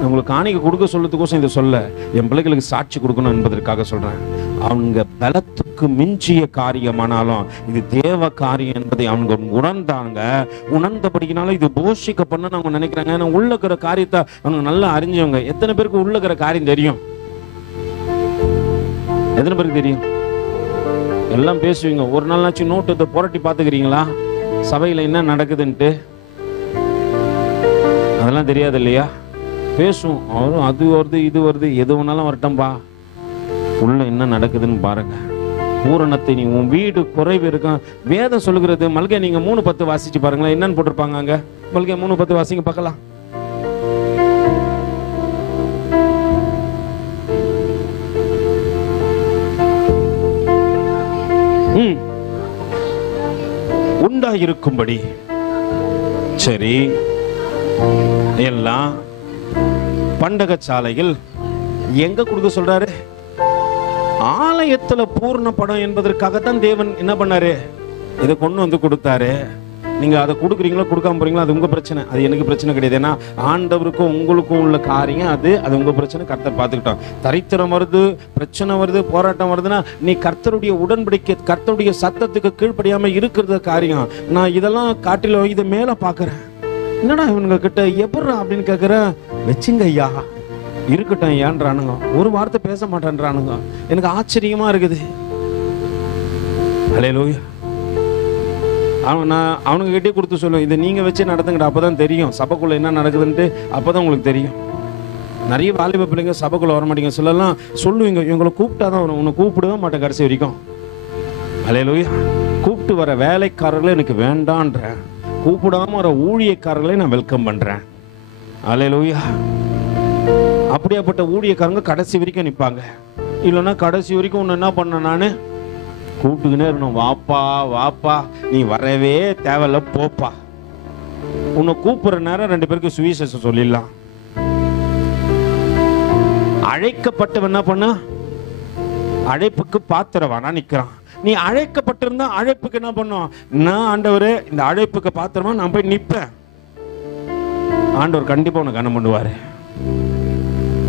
உங்களுக்கு காணிக்கை கொடுக்க சொல்றதுக்கோசம் இதை சொல்ல, என் பிள்ளைகளுக்கு சாட்சி கொடுக்கணும் என்பதற்காக சொல்றேன். அவங்க பலத்துக்கு மிஞ்சிய காரியமானாலும் இது தேவ காரியம் என்பதை அவங்க உணர்ந்தாங்க. உணர்ந்தபடினாலும் இது போஷிக்க பண்ண அவங்க நினைக்கிறாங்க. ஏன்னா உள்ள இருக்கிற காரியத்தை அவங்க நல்லா அறிஞ்சவங்க. எத்தனை பேருக்கு உள்ள இருக்கிற காரியம் தெரியும்? எத்தனை பேருக்கு தெரியும்? எல்லாம் பேசுவீங்க. ஒரு நாளாச்சும் நோட்டு புரட்டி பார்த்துக்கிறீங்களா சபையில என்ன நடக்குதுன்ட்டு? அதெல்லாம் தெரியாது இல்லையா? பேசும், அவரும் அது வருது இது வருது, எது வேணாலும் வரட்டும்பா, உள்ள என்ன நடக்குதுன்னு பாருங்க. பூரணத்தை நீ உன் வீடு குறைவு இருக்கும். வேதம் சொல்லுகிறது, மல்கை நீங்க 3:10 வாசிச்சு பாருங்களேன். என்னன்னு போட்டிருப்பாங்க அங்க? மல்கை 3:10 வாசிங்க பார்க்கலாம். உண்டாயிருக்கும்படி சரி எல்லாம் பண்டக சாலையில் எங்க கொடுக்க சொல்றாரு? ஆலயத்துல பூர்ணப்படம் என்பதற்காகத்தான் தேவன் என்ன பண்ணாரு, இதை கொண்டு வந்து கொடுத்தாரு. நீங்க அதை கொடுக்குறீங்களோ கொடுக்காம போறீங்களோ அது உங்க பிரச்சனை, அது எனக்கு பிரச்சனை கிடையாது. ஏன்னா ஆண்டவருக்கும் உங்களுக்கும் உள்ள காரியம் அது உங்க பிரச்சனை. கர்த்தர் பார்த்துக்கிட்டோம். தரித்திரம் வருது, பிரச்சனை வருது, போராட்டம் வருதுன்னா நீ கர்த்தருடைய உடன்படிக்கை, கர்த்தருடைய சத்தத்துக்கு கீழ்ப்படியாம இருக்கிறது காரியம். நான் இதெல்லாம் காட்டிலும் இதை மேல பாக்குறேன். என்னடா இவனுங்க கிட்ட எப்படா அப்படின்னு கேட்குற, வச்சுங்க ஐயா இருக்கட்டும் ஐயான்றானுங்க. ஒரு வார்த்தை பேச மாட்டேன்றானுங்க. எனக்கு ஆச்சரியமா இருக்குது. அல்லேலூயா. நான் அவனுங்க கிட்டே கொடுத்து சொல்லுவேன், இதை நீங்க வச்சு நடத்துங்கடா, அப்பதான் தெரியும் சபைக்குள்ள என்ன நடக்குதுன்ட்டு. அப்பதான் உங்களுக்கு தெரியும். நிறைய வாலிப பிள்ளைங்க சபைக்குள்ள வர மாட்டீங்க. சொல்லலாம் சொல்லுவீங்க, இவங்களை கூப்பிட்டாதான் வரும், உன்னை கூப்பிடவே மாட்டேன் கடைசி வரைக்கும். அல்லேலூயா. கூப்பிட்டு வர வேலைக்காரர்களே எனக்கு வேண்டான்ற, கூப்பிடாம வர ஊழியக்காரர்களை நான் வெல்கம் பண்றேன். அல்லேலூயா. அப்படியாப்பட்ட ஊழியக்காரங்க கடைசி வரைக்கும் நிற்பாங்க. இல்லைன்னா கடைசி வரைக்கும் உன்னை என்ன பண்ண, நான் கூப்பிட்டுக்கினே இருக்கணும். வாப்பா வாப்பா, நீ வரவே தேவையில்ல போப்பா. உன்னை கூப்பிடுற நேரம் 2 பேருக்கு சுவிசேஷம் சொல்லிடலாம். அழைக்கப்பட்டவன் என்ன பண்ண, அழைப்புக்கு பாத்திரவானா நிக்கிறான். நீ அழைக்கப்பட்டிருந்தா அழைப்புக்கு என்ன பண்ணும், நான் ஆண்டவரே இந்த அழைப்புக்கு பாத்திரமா நான் போய் நிப்பேன். ஆண்டவர் கண்டிப்பா உனக்கு கனம் பண்ணுவாரு.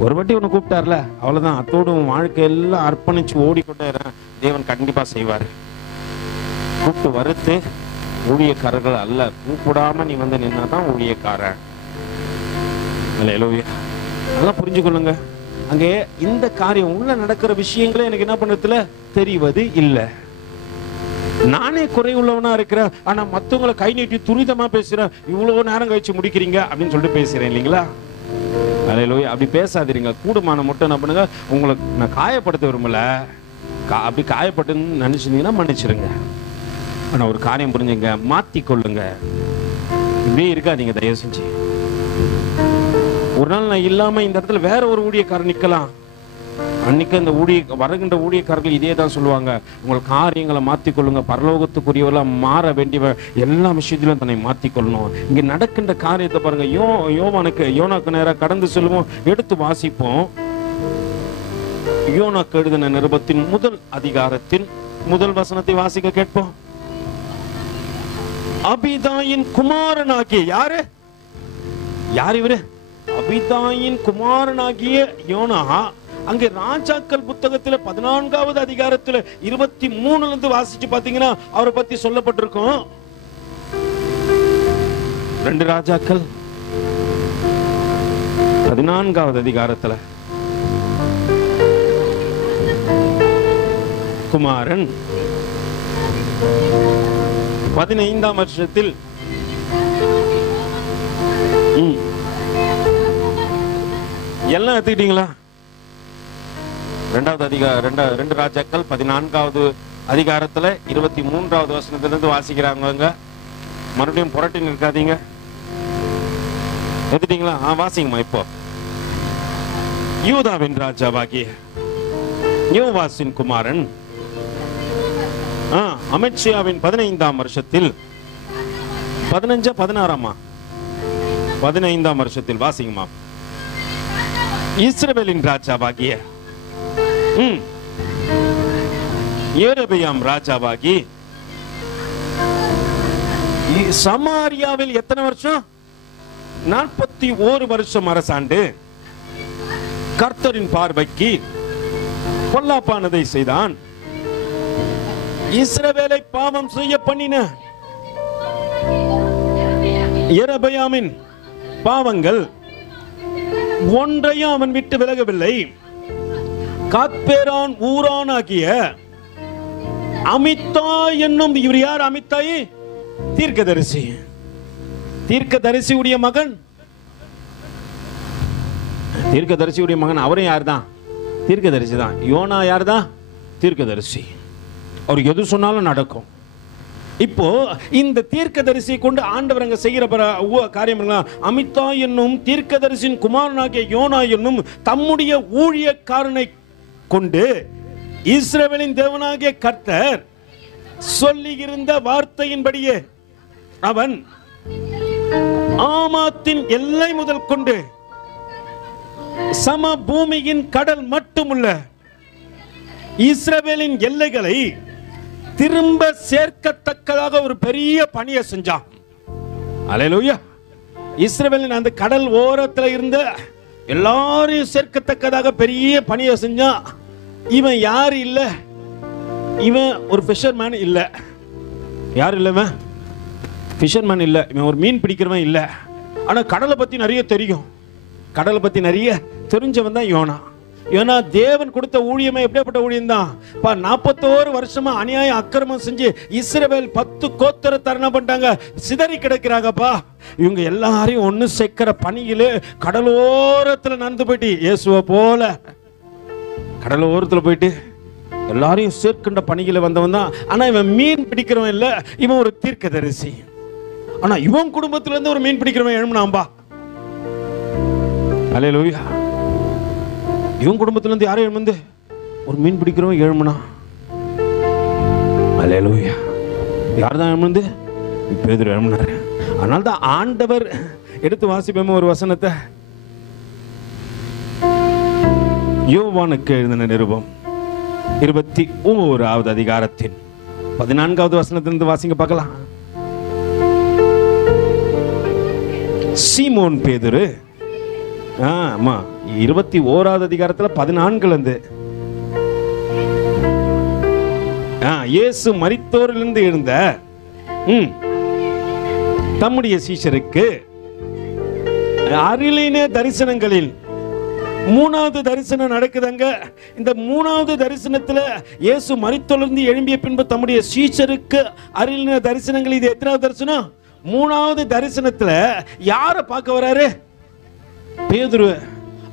ஒரு வாட்டி உன்னை கூப்பிட்டார்ல, அவ்வளவுதான். அத்தோடு உன் வாழ்க்கையெல்லாம் அர்ப்பணிச்சு ஓடிக்கொண்டே தேவன் கண்டிப்பா செய்வாரு. கூப்பிட்டு வருத்து ஊழியக்காரர்கள் அல்ல, கூப்பிடாம நீ வந்து நின்னாதான் ஊழியக்காரன். அதெல்லாம் புரிஞ்சுக்கொள்ளுங்க. அங்கே இந்த காரியம் உள்ள நடக்கிற விஷயங்களே எனக்கு என்ன பண்றதுல தெரிவது இல்லை. நானே குறைவுள்ளவனா இருக்கிறேன், ஆனா மத்தவங்களை கை நீட்டி துரிதமா பேசுறேன். இவ்வளவு நேரம் கழிச்சு முடிக்கிறீங்க அப்படின்னு சொல்லிட்டு பேசுறேன் இல்லைங்களா? அல்லேலூயா. அப்படி பேசாதீங்க. கூடுமான மட்டும் என்ன பண்ணுங்க, உங்களுக்கு நான் காயப்படுத்த விரும்பல, அப்படி காயப்பட்டுன்னு நினைச்சிருந்தீங்கன்னா மன்னிச்சிருங்க. ஆனால் ஒரு காரியம் புரிஞ்சுங்க, மாற்றிக்கொள்ளுங்க. இப்படியே இருக்காதீங்க தயவு செஞ்சு. ஒரு நாள் நான் இல்லாமல் இந்த இடத்துல வேற ஒரு ஊழியக்காரர் நிற்கலாம். அன்னைக்கு அந்த வருகின்ற ஊழியக்காரர்கள் இதே தான் சொல்லுவாங்க, உங்கள் காரியங்களை மாற்றிக்கொள்ளுங்க, பரலோகத்துக்குரியவெல்லாம் மாற வேண்டிய எல்லா விஷயத்திலும் தன்னை மாற்றிக்கொள்ளணும். இங்கே நடக்கின்ற காரியத்தை பாருங்க. யோனாக்கு நேராக கடந்து செல்லுவோம், எடுத்து வாசிப்போம். யோனாக்கு எழுதின நிருபத்தின் முதல் அதிகாரத்தின் முதல் வசனத்தை வாசிக்க கேட்போம். அபிதாயின் குமாரனாகிய யாரு இவரு? அபிதாயின் குமாரனாகிய யோனா. அங்கே ராஜாக்கள் புத்தகத்துல 14வது அதிகாரத்துல 23 இருந்து வாசிச்சு பாத்தீங்கன்னா அவரை பத்தி சொல்லப்பட்டிருக்கும். 2 ராஜாக்கள் 14வது அதிகாரத்துல குமாரன் 15ஆம் வருஷத்தில் எல்லாம் எடுத்துக்கிட்டீங்களா? 2 ராஜாக்கள் 14வது அதிகாரத்துல 23வது வசனத்திலிருந்து வாசிக்கிறாங்க. மறுபடியும் புரட்டி நிற்காதீங்க. எடுத்துட்டீங்களா? வாசிங்கம்மா. இப்போ யூதாவின் ராஜாவாகிய யோவாசின் குமாரன் அமத்சியாவின் 15ஆம் வருஷத்தில் 15ஆம் வருஷத்தில் வாசிங்கம்மா. இஸ்ரவேலின் ராஜாவாகிய யெரொபெயாம் ராஜாவாகி சமாரியாவில் எத்தனை வருஷம்? 41 வருஷம் அரசாண்டு கர்த்தரின் பார்வைக்கு பொல்லாப்பானதை செய்தான். இஸ்ரவேலை பாவம் செய்ய பண்ணின யெரொபெயாமின் பாவங்கள் ஒன்றையும் அவன் விட்டு விலகவில்லை. காத்பேரான் ஊரானாகிய அமித்தாய் என்னும் இவர் யார்? அமித்தாய் தீர்க்கதரிசியுடைய மகன். தீர்க்கதரிசியுடைய மகன். அவரும் யார் தான்? தீர்க்கதரிசி தான். யோனா யார் தான்? தீர்க்கதரிசி. அவர் எது சொன்னாலும் நடக்கும். இப்போ இந்த தீர்க்கதரிசியை கொண்டு ஆண்டவர் அங்க செய்கிற காரியம் அமித்தாய் என்னும் தீர்க்கதரிசின் குமாரனாகிய யோனா என்னும் தம்முடைய ஊழியக்காரனை கொண்டு இஸ்ரவேலின் தேவனாகிய கர்த்தர் சொல்லியிருந்த வார்த்தையின்படியே அவன் ஆமாத்தின் எல்லை முதல் கொண்டு சம பூமியின் கடல் மட்டுமுள்ள இஸ்ரவேலின் எல்லைகளை திரும்ப சேர்க்கத்தக்கதாக ஒரு பெரிய பணியை செஞ்சான். அல்லேலூயா. இஸ்ரவேலின் அந்த கடல் ஓரத்துல இருந்த எல்லாரையும் சேர்க்கத்தக்கதாக பெரிய பணியை செஞ்சான். இவன் யாரு இல்ல, இவன் ஒரு ஃபிஷர்மேன் இல்ல. யார் இல்ல? இவன் ஃபிஷர்மேன் இல்ல, இவன் ஒரு மீன் பிடிக்கிறவன் இல்ல. ஆனா கடலை பத்தி நிறைய தெரியும். கடலை பத்தி நிறைய தெரிஞ்சவன் தான் யோனா. ஏன்னா தேவன் கொடுத்த ஊழியமே எப்படிப்பட்ட ஊழியம் தான். 41 வருஷமா அநியாயம் அக்கிரமம் செஞ்சு இஸ்ரவேல் 10 கோத்திர தரணம் பண்ணிட்டாங்க, சிதறி கிடக்கிறாங்கப்பா. இவங்க எல்லாரையும் ஒண்ணு சேர்க்கிற பணியிலே கடலோரத்துல நடந்து போயிட்டு இயேசுவை போல கடலோரத்துல போயிட்டு எல்லாரையும் சேர்க்கின்ற பணியில வந்தவன் தான். ஆனா இவன் மீன் பிடிக்கிறவன் இல்ல, இவன் ஒரு தீர்க்கதரிசி. ஆனா இவன் குடும்பத்துல இருந்து ஒரு மீன் பிடிக்கிறவன் எழும்பினாம்பா. அல்லேலூயா. இவன் குடும்பத்துல இருந்து யாரும் எழுந்து ஒரு மீன் பிடிக்கிறவன் எழுமனா. அல்லேலூயா. யார் தான் எழுந்து? பேதுரு எழுமினாரு. அதனால தான் ஆண்டவர் எடுத்து வாசிப்போம் ஒரு வசனத்தை. யோவானுக்கு எழுதின நிருபம் 21வது அதிகாரத்தின் 14வது வசனத்திலிருந்து வாசிங்க பார்க்கலாம். சீமோன் பேதுரு 21வது அதிகாரத்துல 14 இயேசு மரித்தோரிலிருந்து எழுந்த தம்முடைய சீஷருக்கு அருளின தரிசனங்களில் 3வது தரிசனம் நடக்குதுங்க. இந்த 3வது தரிசனத்துல இயேசு மரித்தோரிலிருந்து எழும்பிய பின்பு தம்முடைய சீஷருக்கு அருளின தரிசனங்கள். இது எத்தனாவது தரிசனம்? 3வது தரிசனத்துல யாரை பார்க்க வராரு? பேதுரு.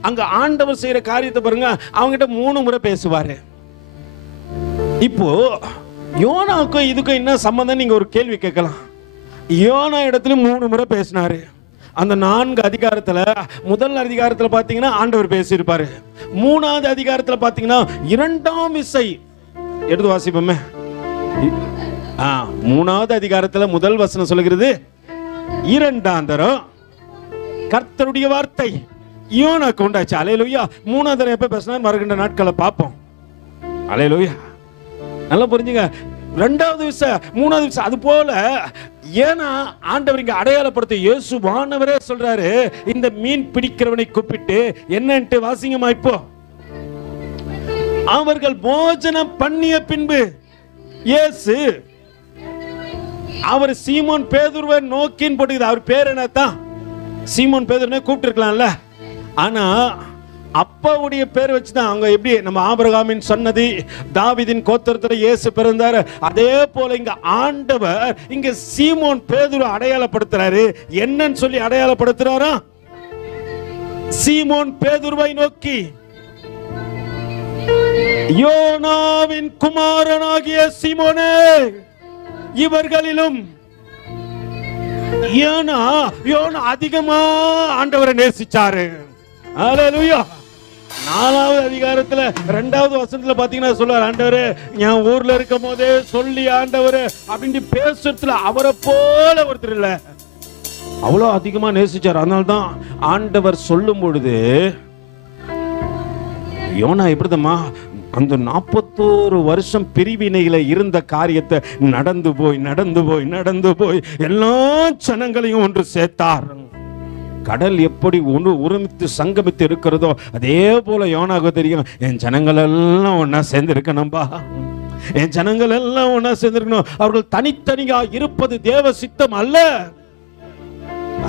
அங்க ஆண்டவர் செய்யற காரியத்தை பாருங்க, அவங்கிட்ட 3 முறை பேசுவாரு. இப்போ யோனாவுக்கும் இதுக்கும் என்ன சம்பந்தம் நீங்க ஒரு கேள்வி கேட்கலாம். யோனா இடத்துல 3 முறை பேசினாரு. அந்த 4 அதிகாரத்துல முதல் அதிகாரத்துல பாத்தீங்கன்னா ஆண்டவர் பேசியிருப்பாரு. 3வது அதிகாரத்துல பாத்தீங்கன்னா 2ஆம் விசை எடுத்து வாசிப்போமே. 3வது அதிகாரத்துல முதல் வசனம் சொல்லுகிறது, 2ஆம் தரம் கர்த்தருடைய வார்த்தை யோனாக்கு உண்டாச்சு. அல்லேலூயா. 3வது தரம் எப்ப பேசினார் வருகின்ற நாட்களை பார்ப்போம். அல்லேலூயா. நல்லா புரிஞ்சுங்க. 2வது விசை 3வது விசை அது போல. ஏன்னா ஆண்டவர் இங்க அடையாளப்படுத்த இயேசுவானவரே சொல்றாரு, இந்த மீன் பிடிக்கிறவனை கூப்பிட்டு என்னன்ட்டு வாசிங்கமா. இப்போ அவர்கள் போஜனம் பண்ணிய பின்பு இயேசு அவர் சீமோன் பேதுருவை நோக்கின்னு போட்டுக்குது. அவர் பேர் என்னத்தான் சீமோன் பேதுருன்னு கூப்பிட்டு இருக்கலாம்ல. ஆனா அப்பாவுடைய பேர் வச்சுதான் அவங்க எப்படி நம்ம ஆபிரகாமின் சன்னதி தாவீதின் கோத்திரத்தில் இயேசு பிறந்தார். அதே போல இங்க ஆண்டவர் இங்க சீமோன் பேதுரு அடையாளப்படுத்துறாரு. என்னன்னு சொல்லி அடையாளப்படுத்துறாரா? சீமோன் பேதுருவை நோக்கி யோனாவின் குமாரனாகிய சீமோனே, இவர்களிலும் யோனா அதிகமா ஆண்டவரை நேசிச்சாரு. அல்லேலூயா. 4வது அதிகாரத்துல 2வது வசனத்துல பாத்தீங்கன்னா சொல்றாரு, ஆண்டவரே என் ஊர்ல இருக்கும் போதே சொல்லி ஆண்டவரே அப்படின்னு பேசுறதுல அவரை போல ஒருத்தர் இல்ல, அவ்வளவு அதிகமா நேசிச்சார். அதனால்தான் ஆண்டவர் சொல்லும் பொழுது யோனா எப்படிதமா அந்த 41 வருஷம் பிரிவினையில இருந்த காரியத்தை நடந்து போய் எல்லா ஜனங்களையும் ஒன்று சேர்த்தார். கடல் எப்படி ஒன்று ஒருமித்து சங்கமித்து இருக்கிறதோ அதே போல யோனாவுக்கு தெரியும், என் ஜனங்கள் எல்லாம் ஒன்னா சேர்ந்து இருக்கணும்பா, என் ஜனங்கள் எல்லாம் ஒன்னா சேர்ந்திருக்கணும். அவர்கள் தனித்தனியா இருப்பது தேவ சித்தம் அல்ல.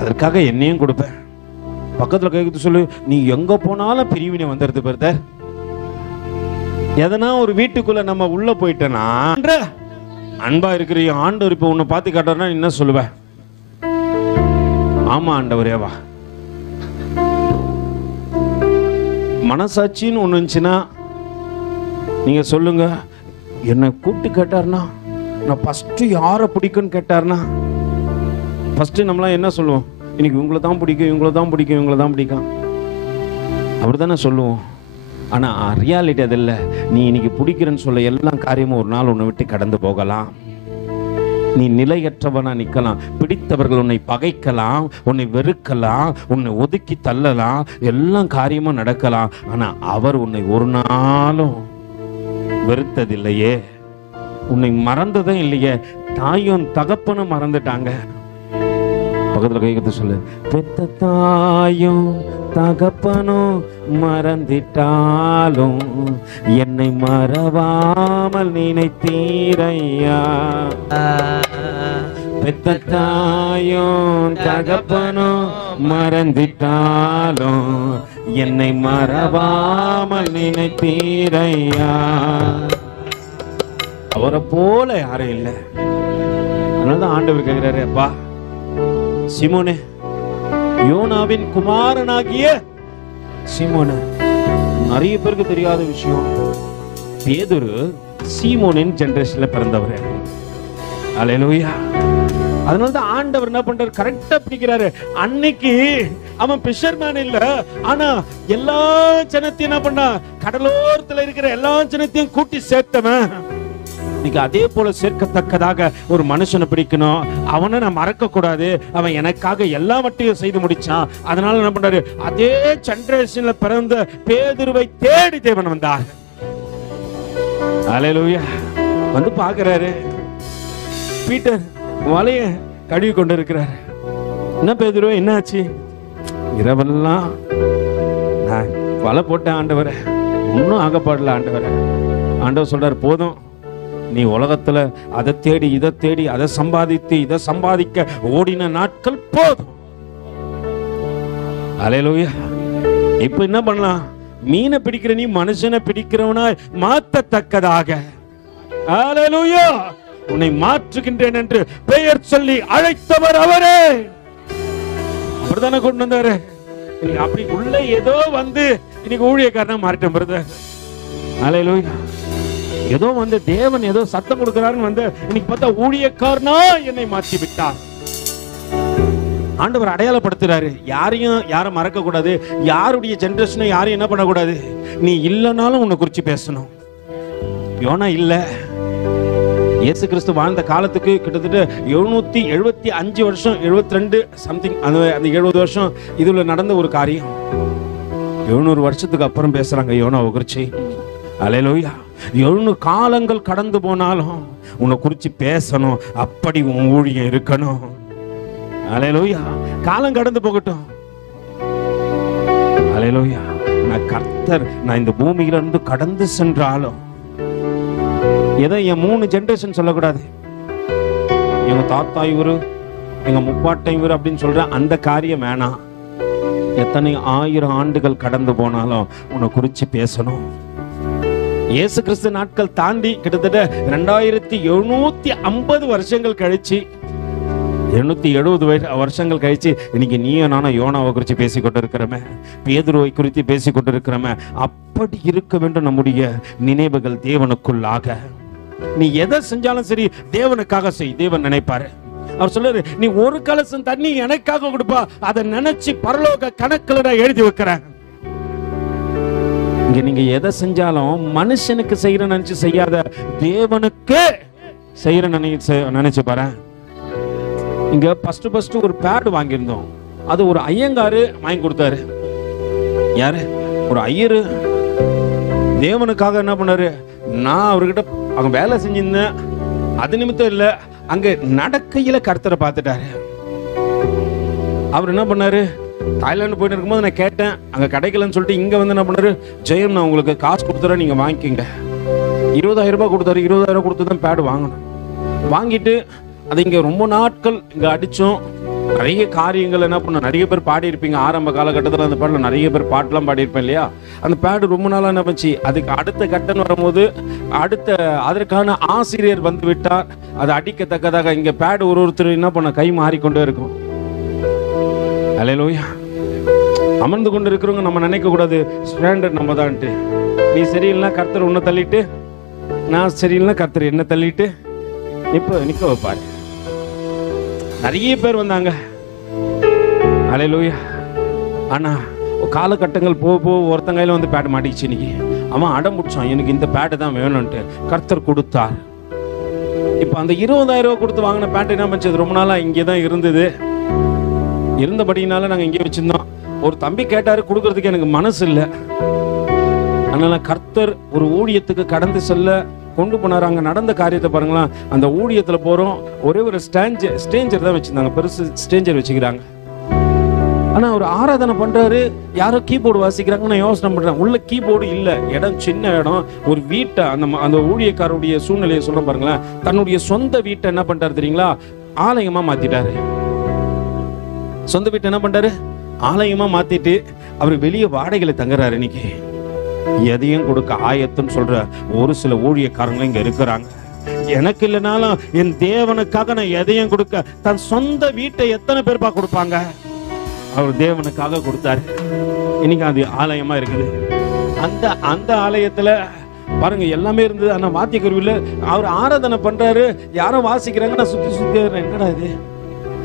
அதற்காக என்னையும் கொடுப்பேன். பக்கத்துல கேட்குது சொல்லு, நீ எங்க போனாலும் பிரிவினை வந்துடுது பிரதர். எதனா ஒரு வீட்டுக்குள்ள நம்ம உள்ள போயிட்டேன்னா அன்பா இருக்கிறீங்க, ஆண்டவர் இப்ப உன்னை பார்த்து காட்டுறா என்ன சொல்லுவேன்? ஆமா ஆண்டவரேவா. மனசாட்சின்னு ஒண்ணு இருந்துச்சுன்னா நீங்க சொல்லுங்க. என்னை கூப்பிட்டு கேட்டார்னா, நான் ஃபர்ஸ்ட் யாரை பிடிக்கும்னு கேட்டார்னா, ஃபர்ஸ்ட் நம்மளாம் என்ன சொல்லுவோம்? இன்னைக்கு இவங்களை தான் பிடிக்கும், இவங்களை தான் பிடிக்கும், இவங்களை தான் பிடிக்கும், அப்படித்தானே சொல்லுவோம். ஆனா ரியாலிட்டி அது இல்லை. நீ இன்னைக்கு பிடிக்கிறன்னு சொல்ல எல்லா காரியமும் ஒரு நாள் உன்னை விட்டு கடந்து போகலாம். நீ நிலையற்றவனா நிக்கலாம். பிடித்தவர்கள் உன்னை பகைக்கலாம், உன்னை வெறுக்கலாம், உன்னை ஒதுக்கி தள்ளலாம், எல்லா காரியமும் நடக்கலாம். ஆனா அவர் உன்னை ஒரு நாளும் வெறுத்ததில்லையே, உன்னை மறந்ததே இல்லையே. தாயும் தகப்பனும் மறந்துட்டாங்க. பக்கத்துல கைகத்து சொல்லு, பெத்த தாயும் தகப்பனும் மறந்திட்டாலும் என்னை மறவாமல் நினைத்தீரையா. பெத்த தாயும் தகப்பனும் மறந்திட்டாலும் என்னை மறவாமல் நினைத்தீரையா. அவரை போல யாரும் இல்லை. அதனாலதான் ஆண்டவர் கேட்கிறாரு, அப்பா சீமோனே, யோனாவின் குமாரனாகிய சீமோனே. நிறைய பேருக்கு தெரியாத விஷயம், பேதுரு சீமோனின் ஜெனரேஷன்ல பிறந்தவர். அல்லேலூயா. அதனாலதான் ஆண்டவர் என்ன பண்றாரு, கரெக்டா பிடிக்கிறாரு. அன்னைக்கு அவன் பிஷர்மேன் இல்ல, ஆனா எல்லா ஜனத்தையும் என்ன பண்ணா, கடலோரத்துல இருக்கிற எல்லா ஜனத்தையும் கூட்டி சேர்த்தவன். இன்னைக்கு அதே போல சேர்க்கத்தக்கதாக ஒரு மனுஷனை பிடிக்கணும். அவனை நான் மறக்க கூடாது. அவன் எனக்காக எல்லாவற்றையும் செய்து முடிச்சான். அதனால என்ன பண்றாரு, அதே ஜெனரேஷன்ல பிறந்த பேதுருவை தேடி தேவன் வந்தார். அல்லேலூயா. வந்து பாக்குறாரு, பீட்டர் வலைய கழுவி கொண்டு இருக்கிறாரு. என்ன பேதுரு என்னாச்சு? இரவெல்லாம் நான் வலை போட்டேன் ஆண்டவரே, ஒன்னும் ஆகப்பாடல ஆண்டவரே. ஆண்டவர் சொல்றாரு, போதும், நீ உலகத்துல அதை தேடி இதை தேடி அதை சம்பாதித்து இதை சம்பாதிக்க ஓடின நாட்கள் போதும். அல்லேலூயா. இப்ப என்ன பண்ணலாம்? மீனை பிடிக்கிற நீ மனுஷனை பிடிக்கிறவனாய் மாற்றத்தக்கதாக, அல்லேலூயா, உன்னை மாற்றுகின்றேன் என்று பெயர் சொல்லி அழைத்தவர் அவரே. அப்படித்தானே கொண்டு வந்தாரு. இன்னைக்கு அப்படி உள்ள ஏதோ வந்து இன்னைக்கு ஊழியக்காரனா மாறிட்டேன் பிரதர். அல்லேலூயா. ஏதோ வந்து தேவன் ஏதோ சத்தம் கொடுக்கிறாருன்னு வந்து இன்னைக்கு பார்த்தா ஊழியக்காரனா என்னை மாற்றி விட்டார். ஆண்டவர் அடையாளப்படுத்துறாரு. யாரும் மறக்க கூடாது. யாருடைய ஜெனரேஷனும் யாரும் என்ன பண்ணக்கூடாது. நீ இல்லைனாலும் உன்னை குறிச்சு பேசணும். யோனா இல்ல, இயேசு கிறிஸ்து வாழ்ந்த காலத்துக்கு கிட்டத்தட்ட 775 வருஷம், 72 சம்திங், அந்த 70 வருஷம் இதுல நடந்த ஒரு காரியம் 700 வருஷத்துக்கு அப்புறம் பேசுறாங்க யோனாவை குறிச்சு. அல்லேலூயா. 700 காலங்கள் கடந்து போனாலும் உன்னை குறிச்சு பேசணும். அப்படி உன் ஊழியம் இருக்கணும். அல்லேலூயா. காலம் கடந்து போகட்டும். அல்லேலூயா. கர்த்தர் நான் இந்த பூமியில இருந்து கடந்து சென்றாலும் ஏதோ என் 3 ஜெனரேஷன் சொல்லக்கூடாது. எங்க தாத்தா இவரு, எங்க முப்பாட்டை இவரு அப்படின்னு சொல்ற அந்த காரியம் வேணாம். எத்தனை 1000 ஆண்டுகள் கடந்து போனாலும் உன்னை குறிச்சு பேசணும். இயேசு கிறிஸ்து நாட்கள் தாண்டி கிட்டத்தட்ட 2750 வருஷங்கள் கழிச்சு, 270 வருஷங்கள் கழிச்சு இன்னைக்கு நீயும் நானும் யோனாவை குறித்து பேசிக்கொண்டு இருக்கிறோமே, பேதுருவை குறித்து பேசிக்கொண்டு இருக்கிறோமே. அப்படி இருக்க வேண்டும் நம்முடைய நினைவுகள் தேவனுக்குள்ளாக. நீ எதை செஞ்சாலும் சரி தேவனுக்காக செய். தேவன் நினைப்பாரு. அவர் சொல்றாரு, நீ ஒரு கலசம் தண்ணி எனக்காக கொடுப்பா, அதை நினைச்சு பரலோக கணக்குல நான் எழுதி வைக்கிறேன். இங்க நீங்க எதை செஞ்சாலும் மனுஷனுக்கு செய்யற நினைச்சு செய்யாத, தேவனுக்கு செய்யற நினைச்சு பாரு. இங்க ஃபர்ஸ்ட் ஒரு பேட் வாங்கியிருந்தோம். அது ஒரு ஐயங்காரு வாங்கி கொடுத்தாரு. யாரு? ஒரு ஐயரு. தேவனுக்காக என்ன பண்ணாரு, நான் அவர்கிட்ட அங்க வேலை செஞ்சிருந்தேன், அது நிமித்தம் இல்ல, அங்க நடக்கையில கர்த்தரை பார்த்துட்டாரு. அவர் என்ன பண்ணாரு, தாய்லாந்து போயிட்டு இருக்கும்போது நான் கேட்டேன், அங்க கிடைக்கலன்னு சொல்லிட்டு இங்க வந்து என்ன பண்ணாரு, ஜெயம் நான் உங்களுக்கு காசு கொடுத்துறேன், நீங்க வாங்கிக்கங்க. 20,000 ரூபாய் கொடுத்தாரு. 20,000 கொடுத்து தான் பேட் வாங்கணும். வாங்கிட்டு அது இங்க ரொம்ப நாட்கள் இங்க அடிச்சோம். நிறைய காரியங்கள் என்ன பண்ண, நிறைய பேர் பாடி இருப்பீங்க ஆரம்ப காலகட்டத்தில். அந்த பாடல நிறைய பேர் பாட்டெல்லாம் பாடி இருப்பேன் இல்லையா. அந்த பேடு ரொம்ப நாளா என்ன பண்ணுச்சு, அதுக்கு அடுத்த கட்டன் வரும்போது அதற்கான ஆசிரியர் வந்து விட்டார். அது அடிக்கத்தக்கதாக இங்க பேடு ஒருத்தர் என்ன பண்ண கை மாறிக்கொண்டே இருக்கும். அல்லேலூயா. அமர்ந்து கொண்டு இருக்கிறவங்க நம்ம நினைக்க கூடாது ஸ்டாண்டர்ட் நம்ம தான்ட்டு. நீ சரியில்லைனா கர்த்தர் உன்னை தள்ளிட்டு, நான் சரியில்லைனா கர்த்தர் என்ன தள்ளிட்டு இப்ப நிக்க வைப்பாரு. நிறைய பேர் வந்தாங்க. அல்லேலூயா. ஆனா காலகட்டங்கள் போக ஒருத்தன் கையில வந்து பேட் மாட்டிச்சு. இன்னைக்கு அவன் அடம் பிடிச்சான், எனக்கு இந்த பேட் தான் வேணும்ட்டு. கர்த்தர் கொடுத்தார். இப்ப அந்த 20,000 ரூபாய் கொடுத்து வாங்கின பேண்ட் என்ன பண்ணது, ரொம்ப நாளா இங்கேதான் இருந்தது. இருந்தபடினால நாங்க இங்கே வச்சிருந்தோம். ஒரு தம்பி கேட்டாரு, கொடுக்கறதுக்கு எனக்கு மனசு இல்லை. அதனால கர்த்தர் ஒரு ஊழியத்துக்கு கடந்து செல்ல கொண்டு போனாரு. அங்க நடந்த காரியத்தை பாருங்களா. அந்த ஊழியத்துல போறோம், ஒரே ஒரு ஸ்டேஞ்சர் தான் வச்சிருந்தாங்க, பெருசு ஸ்டேஞ்சர் வச்சுக்கிறாங்க. ஆனா ஒரு ஆராதனை பண்றாரு, யாரோ கீபோர்டு வாசிக்கிறாங்க. நான் யோசனை பண்றேன், உள்ள கீபோர்டு இல்ல, இடம் சின்ன இடம். ஒரு வீட்டை அந்த ஊழியக்காரருடைய சூழ்நிலையை சொல்ல பாருங்களேன். தன்னுடைய சொந்த வீட்டை என்ன பண்றாரு தெரியுங்களா, ஆலயமா மாத்திட்டாரு. சொந்த வீட்டை என்ன பண்றாரு, ஆலயமா மாத்திட்டு அவர் வெளியே வாடகையில தங்குறாரு. இன்னைக்கு எதையும் கொடுக்க ஆயத்தம் சொல்ற ஒரு சில ஊழியக்காரங்க இங்க இருக்கிறாங்க. எனக்கு இல்லைனாலும் என் தேவனுக்காக நான் எதையும் கொடுக்க, தன் சொந்த வீட்டை எத்தனை பேர் கொடுப்பாங்க. அவர் தேவனுக்காக கொடுத்தாரு. இன்னைக்கு அது ஆலயமா இருக்குது. அந்த ஆலயத்துல பாருங்க எல்லாமே இருந்தது. ஆனா வாத்திய கருவில அவர் ஆராதனை பண்றாரு, யாரும் வாசிக்கிறாங்க. நான் சுத்தி என்னடா இது,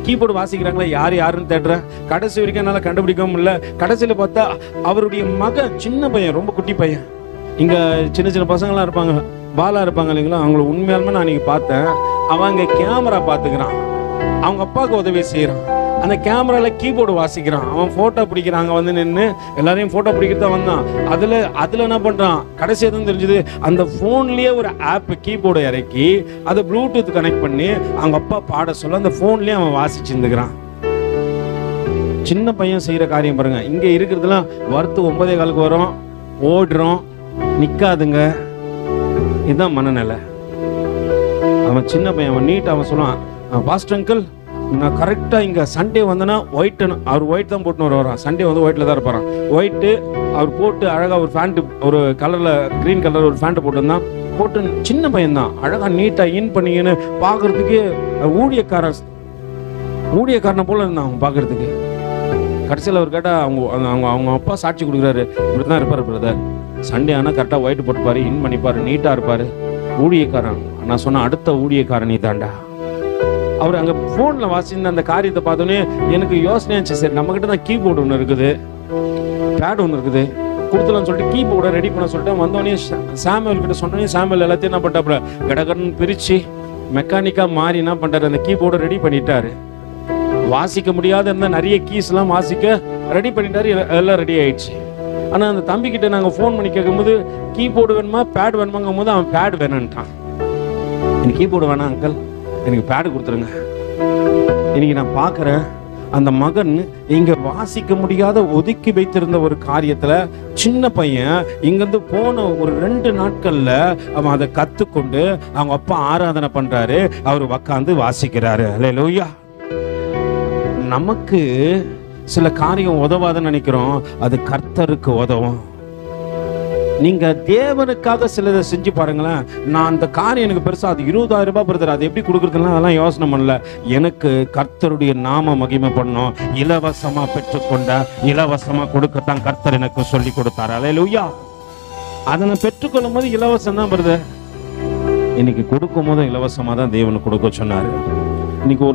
கீபோர்டு வாசிக்கிறாங்களா, யாருன்னு தேடுறேன். கடைசி வரைக்கும் என்னால கண்டுபிடிக்கவும் இல்லை. கடைசியில பார்த்தா அவருடைய மகன், சின்ன பையன், ரொம்ப குட்டி பையன். இங்க சின்ன பசங்களாம் இருப்பாங்க, பாலா இருப்பாங்க இல்லைங்களா, அவங்கள உண்மையாலுமே நான் இன்னைக்கு பார்த்தேன். அவன் இங்க கேமரா பாத்துக்கிறான், அவங்க அப்பாவுக்கு உதவி செய்யறான். அந்த கேமரால கீபோர்டு வாசிக்கிறான். அவன் போட்டோ பிடிக்கிறாங்க, வந்து நின்று எல்லாரையும் போட்டோ பிடிக்கிறத வந்தான். அதுல என்ன பண்றான், கடைசி எதுவும் தெரிஞ்சது, அந்த போன்லயே ஒரு ஆப் கீபோர்டு இறக்கி அதை ப்ளூடூத் கனெக்ட் பண்ணி அவங்க அப்பா பாட சொல்ல அந்த போன்லயே அவன் வாசிச்சுருந்துக்கிறான். சின்ன பையன் செய்யற காரியம் பாருங்க. இங்க இருக்கிறதுலாம் வரத்து 9:15 வரும், ஓடுறோம், நிக்காதுங்க. இதுதான் மனநிலை. அவன் சின்ன பையன், அவன் நீட், அவன் சொல்லுவான், பாஸ்டர் அங்கிள் நான் கரெக்டா இங்க சண்டே வந்தனா ஒயிட், அவர் ஒயிட் தான் போட்டு வரான். சண்டே வந்து ஒயிட்ல தான் இருப்பாரான். ஒயிட்டு அவர் போட்டு அழகா ஒரு பேண்ட், ஒரு கலர்ல கிரீன் கலர் ஒரு பேண்ட் போட்டுருந்தான். போட்டு சின்ன பையன் தான், அழகா நீட்டா இன் பண்ணிங்கன்னு பாக்குறதுக்கு ஊழியக்காரனை போல இருந்தான் அவன் பாக்குறதுக்கு. கடைசியில் அவர் கேட்டால் அவங்க அப்பா சாட்சி கொடுக்குறாரு, இப்படி தான் இருப்பார் பிரதர், சண்டே ஆனால் கரெக்டாக ஒயிட் போட்டுப்பாரு, இன் பண்ணிப்பார், நீட்டாக இருப்பார், ஊழியக்காரன். நான் சொன்ன அடுத்த ஊழியக்காரன் நீ தாண்டா. அவர் அங்கே ஃபோனில் வாசிந்த அந்த காரியத்தை பார்த்தோன்னே எனக்கு யோசனையாச்சு, சரி நம்மக்கிட்ட தான் கீபோர்டு ஒன்று இருக்குது, பேட் ஒன்று இருக்குது, கொடுத்துலான்னு சொல்லிட்டு கீபோர்டை ரெடி பண்ண சொல்லிட்டு வந்தோடனே சாமுவேல் கிட்ட சொன்னோடனே சாமுவேல் எல்லாத்தையும் என்ன பண்ணிட்டாப்புல கடகடன்னு பிரித்து மெக்கானிக்காக மாறி என்ன பண்ணிட்டாரு, அந்த கீபோர்டை ரெடி பண்ணிட்டாரு. வாசிக்க முடியாத இருந்த நிறைய கீஸ்லாம் வாசிக்க ரெடி பண்ணிட்டாரு, எல்லாம் ரெடி ஆயிடுச்சு. ஆனால் அந்த தம்பிக்கிட்ட நாங்கள் ஃபோன் பண்ணி கேட்கும்போது கீபோர்டு வேணுமா பேட் வேணுமாங்கும் போது அவன் பேட் வேணுன்ட்டான். எனக்கு கீபோர்டு வேணாம் அங்கிள், எனக்கு பேடு கொடுத்துருங்க. இன்னைக்கு நான் பார்க்குறேன் அந்த மகன் இங்க வாசிக்க முடியாத ஒதுக்கி வைத்திருந்த ஒரு காரியத்துல சின்ன பையன் இங்கிருந்து போன ஒரு 2 நாட்கள்ல அவன் அதை கத்துக்கொண்டு அவங்க அப்பா ஆராதனை பண்றாரு, அவர் உட்கார்ந்து வாசிக்கிறாரு. அல்லேலூயா. நமக்கு சில காரியம் உதவாதுன்னு நினைக்கிறோம், அது கர்த்தருக்கு உதவும். நீங்க தேவனுக்காக சிலதை செஞ்சு பாருங்களேன். நான் அந்த காரியம் எனக்கு பெருசா அது 20,000 ரூபாய் பிரதர், அது எப்படி கொடுக்குறதுலாம் அதெல்லாம் யோசனை பண்ணல. எனக்கு கர்த்தருடைய நாம மகிமை பண்ணணும், இலவசமா பெற்றுக்கொண்ட இலவசமா கொடுக்கத்தான் கர்த்தர் எனக்கு சொல்லி கொடுத்தாரு. அல்லேலூயா. அதை நான் பெற்றுக்கொள்ளும் போது இலவசம் தான் பிரதர். இன்னைக்கு கொடுக்கும் போது இலவசமா தான் தேவனுக்கு கொடுக்க சொன்னாரு. இன்னைக்கு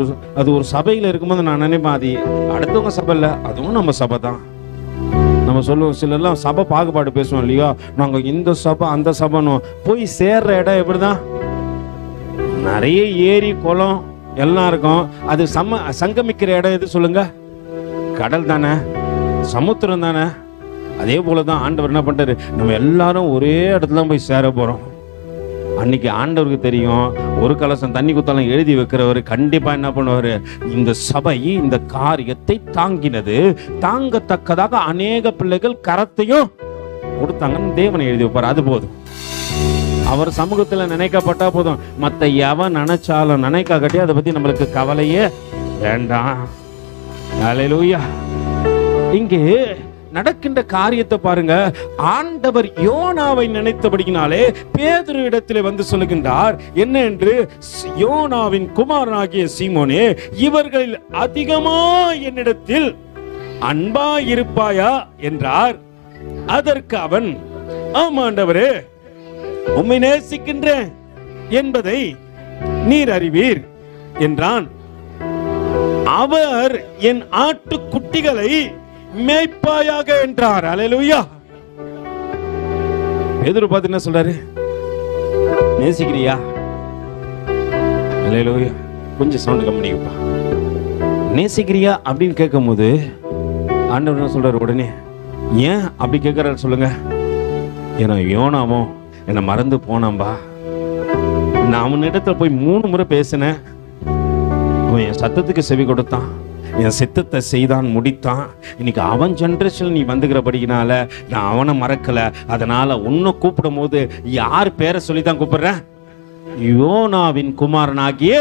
அது ஒரு சபையில இருக்கும்போது நான் நினைப்பேன், அது அடுத்தவங்க சபை இல்லை, அதுவும் நம்ம சபை தான். நம்ம சொல்லுவோம், சிலர்லாம் சபை பாகுபாடு பேசுவோம் இல்லையா, நாங்கள் இந்த சபை அந்த சபைன்னு போய் சேர்ற இடம் எப்படிதான், நிறைய ஏரி குளம் எல்லாம் இருக்கும். அது சங்கமிக்கிற இடம் எது சொல்லுங்க? கடல் தானே, சமுத்திரம் தானே. அதே போலதான் ஆண்டவர் என்ன பண்றாரு, நம்ம எல்லாரும் ஒரே இடத்துல போய் சேர போறோம். அன்னைக்கு ஆண்டவருக்கு தெரியும், ஒரு கலசம் தண்ணி குத்தாலும் எழுதி வைக்கிறவர் கண்டிப்பா என்ன பண்ணுவாரு, இந்த சபை இந்த காரியத்தை தாங்கினது, தாங்கத்தக்கதாக அநேக பிள்ளைகள் கரத்தையும் கொடுத்தாங்கன்னு தேவனை எழுதி வைப்பார். அது போதும், அவர் சமூகத்துல நினைக்கப்பட்டா போதும். மத்த எவன் நினைச்சாலும் நினைக்காகட்டி அதை பத்தி நம்மளுக்கு கவலையே வேண்டாம். அல்லேலூயா. இங்கே நடக்கின்ற காரியத்தை பாருங்க. ஆண்டவர் யோனாவை நினைத்தபடியினாலே பேதுரு இடத்திலே வந்து சொல்லுகின்றார், என்ன என்று, யோனாவின் குமாரனாகிய சீமோனே, இவர்களில் அதிகமா என்னிடத்தில் அன்பாய் இருப்பாயா என்றார். அதற்கு அவன், ஆம் ஆண்டவரே, உம்மை நேசிக்கின்றேன் என்பதை நீர் அறிவீர் என்றான். அவர் என் ஆட்டுக்குட்டிகளை மேய்ப்பாயாக என்றார். அல்லேலூயா. பேதுரு பார்த்து என்ன சொல்றாரு, நேசிக்கிறியா? அல்லேலூயா. கொஞ்சம் சவுண்ட் கம்மிப்பா. நேசிக்கிறியா அப்படின்னு கேட்கும் போது ஆண்டவர் என்ன சொல்றாரு உடனே, ஏன் அப்படி கேட்கிறாரு சொல்லுங்க? ஏன்னா யோனாவும் என்னை மறந்து போனாம்பா. நான் அவனிடத்துல போய் 3 முறை பேசினேன், அவன் என் சத்தத்துக்கு செவி கொடுத்தான், என் சித்தத்தை செய்தான், முடித்தான். இன்னைக்கு அவன் ஜெனரேஷன் நீ வந்துக்கிறபடினால நான் அவனை மறக்கல. அதனால உன்னை கூப்பிடும் போது யார் பேரை சொல்லித்தான் கூப்பிடுறேன்? யோனாவின் குமாரனாகிய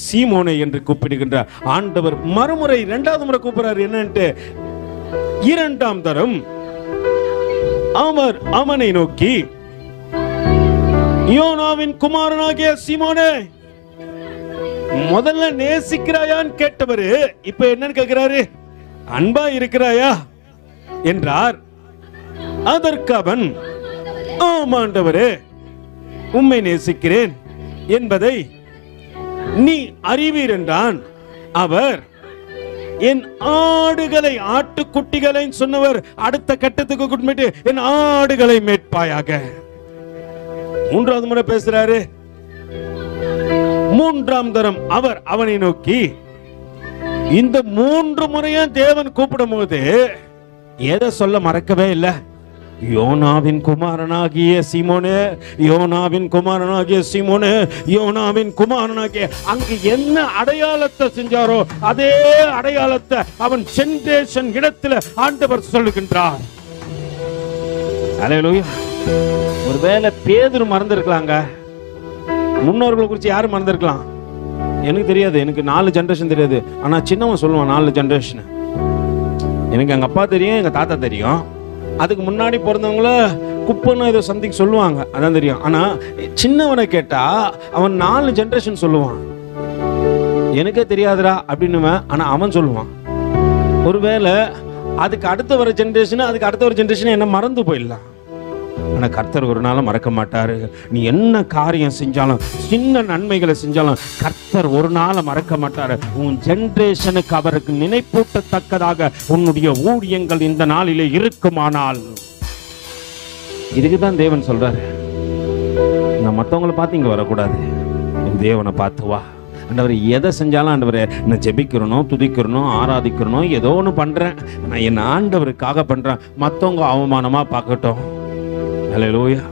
சீமோனை என்று கூப்பிடுகின்ற ஆண்டவர் மறுமுறை 2வது முறை கூப்பிடுறாரு. என்னன்ட்டு, 2ஆம் தரம் அவர் அவனை நோக்கி, யோனாவின் குமாரனாகிய சீமோனே, முதல்ல நேசிக்கிறாயான்னு கேட்டவரு இப்ப என்னன்னு கேட்கிறாரு, அன்பா இருக்கிறாயா என்றார். அதற்கு அவன், ஆம் ஆண்டவரே, உம்மை நேசிக்கிறேன் என்பதை நீ அறிவீர் என்றான். அவர், என் ஆடுகளை ஆட்டுக்குட்டிகளை சொன்னவர் அடுத்த கட்டத்துக்கு கூட்டிட்டு என் ஆடுகளை மேய்ப்பாயாக. 3வது முறை பேசுறாரு. 3ஆம் தரம் அவர் அவனை நோக்கி, இந்த 3 முறையும் தேவன் கூப்பிடும் போது எதை சொல்ல மறக்கவே இல்லை, யோனாவின் குமாரனாகிய சீமோனே, யோனாவின் குமாரனாகிய சீமோனே, யோனாவின் குமாரனாகிய. அங்கு என்ன அடையாளத்தை செஞ்சாரோ அதே அடையாளத்தை அவன் ஜெனரேஷன் இடத்துல ஆண்டவர் சொல்லுகின்றார். அல்லேலூயா. ஒருவேளை பேதுரு மறந்திருக்கலாங்க, முன்னோர்களை குறித்து யாரும் மறந்திருக்கலாம், எனக்கு தெரியாது, எனக்கு 4 ஜெனரேஷன் தெரியாது. ஆனா சின்னவன் சொல்லுவான் 4 ஜெனரேஷன். எனக்கு எங்க அப்பா தெரியும், எங்க தாத்தா தெரியும், அதுக்கு முன்னாடி பிறந்தவங்கள குப்பன்னு ஏதோ சம்திங் சொல்லுவாங்க, அதான் தெரியும். ஆனா சின்னவனை கேட்டா அவன் 4 ஜெனரேஷன் சொல்லுவான். எனக்கே தெரியாதுடா அப்படின்னு, ஆனா அவன் சொல்லுவான். ஒருவேளை அதுக்கு அடுத்த வர ஜெனரேஷன் என்ன மறந்து போயிடலாம். ஆனா கர்த்தர் ஒரு நாளும் மறக்க மாட்டாரு. நீ என்ன காரியம் செஞ்சாலும், சின்ன நன்மைகளை செஞ்சாலும் கர்த்தர் ஒரு நாளும் மறக்க மாட்டாரு. உன் ஜெனரேஷனுக்கு அவருக்கு நினைப்பூட்டத்தக்கதாக உன்னுடைய ஊழியங்கள் இந்த நாளிலே இருக்குமானால், இதுக்குதான் தேவன் சொல்றாரு, நான் மற்றவங்களை பார்த்து இங்க வரக்கூடாது, என் தேவனை பார்த்து வா. ஆண்டவர் எதை செஞ்சாலும் ஆண்டவரே நான் ஜெபிக்கிறனோ, துதிக்கிறனோ, ஆராதிக்கிறனோ, ஏதோ ஒன்று பண்றேன், நான் என் ஆண்டவருக்காக பண்றேன், மற்றவங்க அவமானமா பார்க்கட்டும். ஹல்லேலூயா.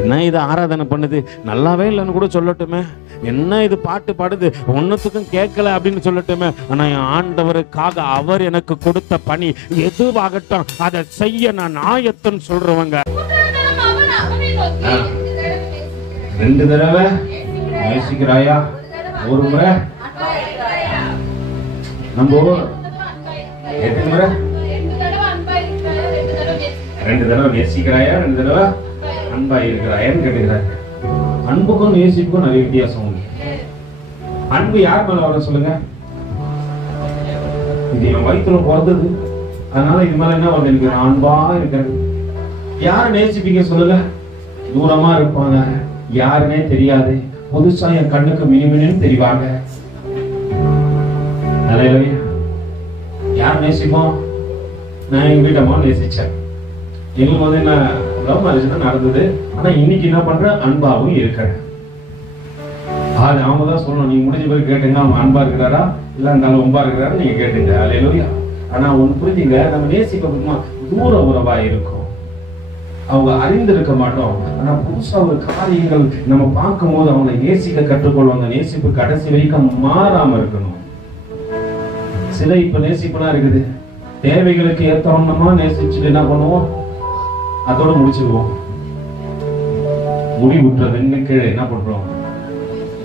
என்ன இது ஆராதனை பண்ணுது, நல்லாவே இல்லைன்னு கூட சொல்லட்டுமே, என்ன இது பாட்டு பாடுது, ஒன்னுத்துக்கும் கேட்கல அப்படின்னு சொல்லட்டுமே, ஆனா என் ஆண்டவருக்காக அவர் எனக்கு கொடுத்த பணி எதுவாகட்டும் அதை செய்ய நான் ஆயத்தம் சொல்றவங்க. 2 தடவை நேசிக்கிறாயா, ஒரு முறை நம்ம எத்தனை முறை 2 தடவை நேசிக்கிறாயா, 2 தடவை அன்பா இருக்கிறாயான்னு கேட்டுக்கிறாங்க. அன்புக்கும் நேசிப்புக்கும் நிறைய வித்தியாசம் உண்டு. அன்பு யார் மேல வர சொல்லுங்க? இது என் வயிற்றுல பிறந்தது, அதனால இது மேல என்ன வருது, எனக்கு அன்பா இருக்கிறேன். யார் நேசிப்பீங்க சொல்லுங்க? தூரமா இருப்பாங்க, யாருன்னே தெரியாது, புதுசா என் கண்ணுக்கு மினிமின்னு தெரிவாங்க. யார் நேசிப்போம்? நான் எங்க வீட்டம்மா நேசிச்சேன். எங்களுக்கு வந்து என்ன லவ் மேரேஜ் தான் நடந்தது, ஆனா இன்னைக்கு என்ன பண்றேன், அன்பாவும் இருக்கிறேன். அது அவங்க தான் சொல்லணும், நீங்க முடிஞ்ச பிறகு கேட்டுங்க, அவங்க அன்பா இருக்கிறாரா இல்ல இருந்தாலும் ஒன்பா இருக்கிறாரு நீங்க கேட்டுங்க. அல்லேலூயா. ஆனா ஒன்று புரிஞ்சுங்க, நம்ம நேசிப்போமா தூர உறவா இருக்கும், அவங்க அறிந்திருக்க மாட்டோம். ஆனா புதுசா ஒரு காரியங்கள் நம்ம பார்க்கும் போது அவங்களை நேசிக்க கற்றுக்கொள்வாங்க. நேசிப்பு கடைசி வரைக்கும் மாறாம இருக்கணும். சில இப்ப நேசிப்புலாம் இருக்குது, தேவைகளுக்கு ஏத்தவனமா நேசிச்சுட்டு என்ன பண்ணுவோம், அதோட முடிச்சிருவோம். முடி விட்டுறதுன்னு கீழே என்ன பண்றோம்,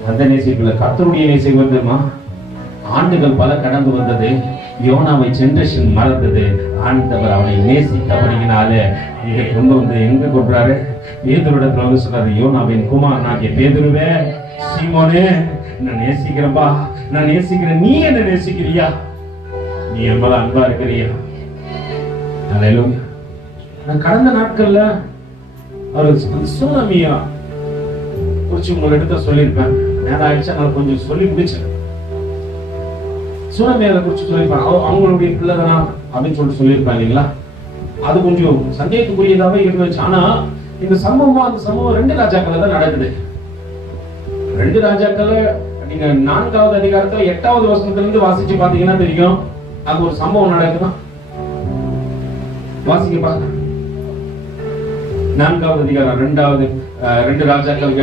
அந்த நேசிப்புல. கர்த்தருடைய நேசிப்பு வந்துமா, ஆண்டுகள் பல கடந்து வந்தது, யோனாவை ஜெனரேஷன் மறந்தது, ஆண்டவர் அவனை நேசித்தபடியினாலே இங்க கொண்டு வந்து எங்க கொண்டாரு, பேதுருவிடத்துல வந்து சொல்றாரு, யோனாவின் குமாரன் ஆகிய பேதுருவே, சீமோனே, நான் நேசிக்கிறேன்பா, நான் நேசிக்கிறேன், நீ என்ன நேசிக்கிறியா, நீ என் மேல அன்பா இருக்கிறியா? அல்லேலூயா. நான் கடந்த நாட்கள்ல ஒரு சுனாமியா குறிச்சு உங்களிடத்த சொல்லியிருப்பேன். நேரம் ஆயிடுச்சு, நான் கொஞ்சம் சொல்லி முடிச்சேன். சுனாமியாவை குறிச்சு சொல்லியிருப்பாங்க, அவங்களுடைய பிள்ளைதானா அப்படின்னு சொல்லிட்டு சொல்லியிருப்பாங்க இல்லைங்களா? அது கொஞ்சம் சந்தேகத்துக்குரியதாவே இருந்துச்சு. ஆனா இந்த சம்பவம், அந்த சம்பவம் 2 ராஜாக்கள் தான் நடக்குது. 2 ராஜாக்கள் நீங்க 4வது அதிகாரத்துல 8வது வசனத்துல இருந்து வாசிச்சு பாத்தீங்கன்னா தெரியும், அது ஒரு சம்பவம் நடக்குதான். வாசிக்க பாருங்க. 4வது அதிகாரம் 2 ராஜாக்கள்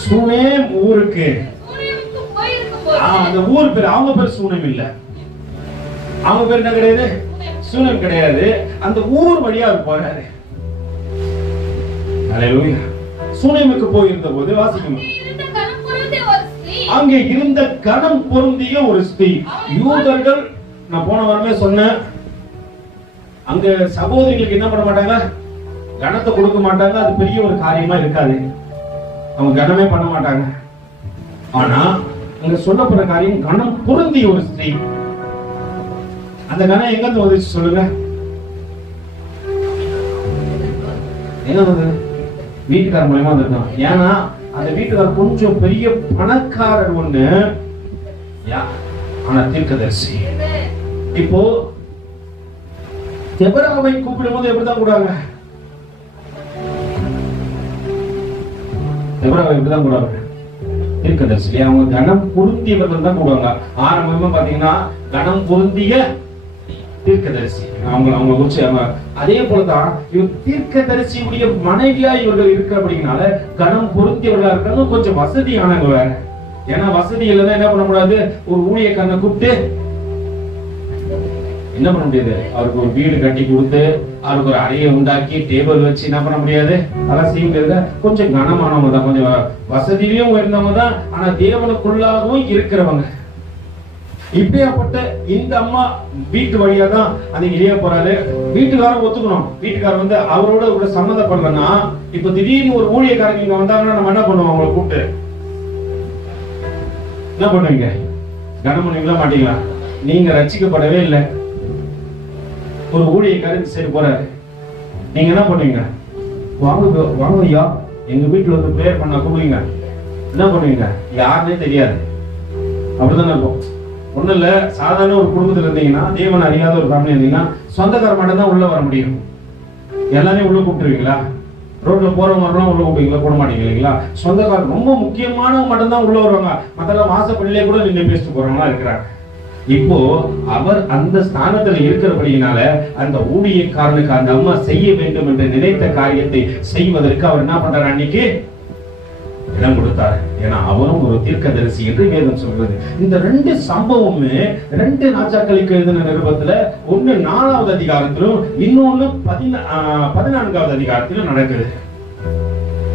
சூனேம் ஊருக்கு, அந்த ஊர் பேர், அவங்க பேர் சூனேம் இல்ல, அவங்க பேர் என்ன கிடையாது, சூனேம் கிடையாது. அந்த ஊர் வழியா போறாரு. அல்லேலூயா. சூனேமுக்கு போயிருந்த போது வாசிக்கணும், அங்கே இருந்த கணம் பொருந்திய ஒரு ஸ்திரீ. யூதர்கள், நான் போன வாரமே சொன்னேன், அங்க சகோதரிகளுக்கு என்ன பண்ண மாட்டாங்க, கணத்தை கொடுக்க மாட்டாங்க. அது பெரிய ஒரு காரியமா இருக்காது, அவங்க கனமே பண்ண மாட்டாங்க. ஆனா அங்க சொல்லப்படுற காரியம் கணம் பொருந்திய ஒரு ஸ்திரீ. அந்த கணம் எங்க இருந்து வந்துச்சு சொல்லுங்க? எங்க வந்து வீட்டுக்கார மூலமா வந்திருக்கான். ஏன்னா அந்த வீட்டுக்காரர் கொஞ்சம் பெரிய பணக்காரர் ஒண்ணு, ஆனா தீர்க்கதரிசி. இப்போ தெபராவை கூப்பிடும் போது எப்படிதான் கூடாங்க, தெபராவை எப்படிதான் கூடாங்க, தீர்க்கதரிசி. அவங்க கணம் பொருந்தியவர்கள் தான் கூடுவாங்க. ஆரம்பமா பாத்தீங்கன்னா கணம் பொருந்திய தீர்க்கதரிசி, அவங்க குறிச்சு. அதே போலதான் இவர் தீர்க்கதரிசியுடைய மனைவியா இவர்கள் இருக்கிறபடினால கணம் பொருந்தியவர்களா இருக்காங்க. கொஞ்சம் வசதியானவங்க வேற. ஏன்னா வசதி இல்லதான் என்ன பண்ண முடியாது, ஒரு ஊழியக்காரனை கூப்பிட்டு என்ன பண்ண முடியாது, அவருக்கு ஒரு வீடு கட்டி கொடுத்து அவருக்கு ஒரு அறையை உண்டாக்கி டேபிள் வச்சு என்ன பண்ண முடியாது, அதெல்லாம் செய்ய முடியாது. கொஞ்சம் கனமானவங்க தான், கொஞ்சம் வசதியிலையும் உயர்ந்தவங்க தான், ஆனா தேவனுக்குள்ளாகவும் இருக்கிறவங்க. இப்படியாப்பட்ட இந்த அம்மா வீட்டு வழியா தான் அந்த இளைய போறாரு. வீட்டுக்காரர் ஒத்துக்கணும், வீட்டுக்காரர் வந்து அவரோட கூட சம்மந்தப்படலன்னா, இப்ப திடீர்னு ஒரு ஊழியக்காரங்க இங்க வந்தாங்கன்னா நம்ம என்ன பண்ணுவோம், அவங்களை கூப்பிட்டு என்ன பண்ணுவீங்க? கனம் பண்ணுவீங்களா மாட்டீங்களா? நீங்க ரட்சிக்கப்படவே இல்லை, ஒரு ஊழியக்காரர் சரி போறாரு, நீங்க என்ன பண்ணுவீங்க? வாங்க வாங்க ஐயா, எங்க வீட்டுல வந்து பிரேயர் பண்ண கூடுவீங்க. என்ன பண்ணுவீங்க? யாருன்னே தெரியாது, அப்படிதான் இருக்கும். ஒண்ணு இல்ல, சாதாரண ஒரு குடும்பத்துல இருந்தீங்கன்னா, தேவன் அறியாத ஒரு ஃபேமிலி இருந்தீங்கன்னா, சொந்தக்கார மட்டும் தான் உள்ள வர முடியும். எல்லாரையும் உள்ள கூப்பிட்டுருவீங்களா? ரோட்ல போறவங்க வரலாம் உள்ள கூப்பிடுவீங்களா? போட மாட்டீங்க இல்லைங்களா? சொந்தக்காரர் ரொம்ப முக்கியமானவங்க மட்டும் தான் உள்ள வருவாங்க. மத்தெல்லாம் வாசப்பள்ளியிலே கூட நின்று பேசிட்டு போறவங்களா இருக்கிறாங்க. இப்போ அவர் அந்த ஸ்தானத்துல இருக்கிறபடியினால அந்த ஊழியக்காரனுக்கு அந்த அம்மா செய்ய வேண்டும் என்று நினைத்த காரியத்தை செய்வதற்கு அவர் என்ன பண்றாரு? அன்னைக்கு இடம் கொடுத்தாரு. ஏன்னா அவரும் ஒரு தீர்க்கதரிசி என்று வேதம் சொல்றது. இந்த ரெண்டு சம்பவமே 2 ராஜாக்களுக்கு எழுதின நிருபத்துல, ஒண்ணு 4வது அதிகாரத்திலும் இன்னொன்னு 14வது அதிகாரத்திலும் நடக்குது.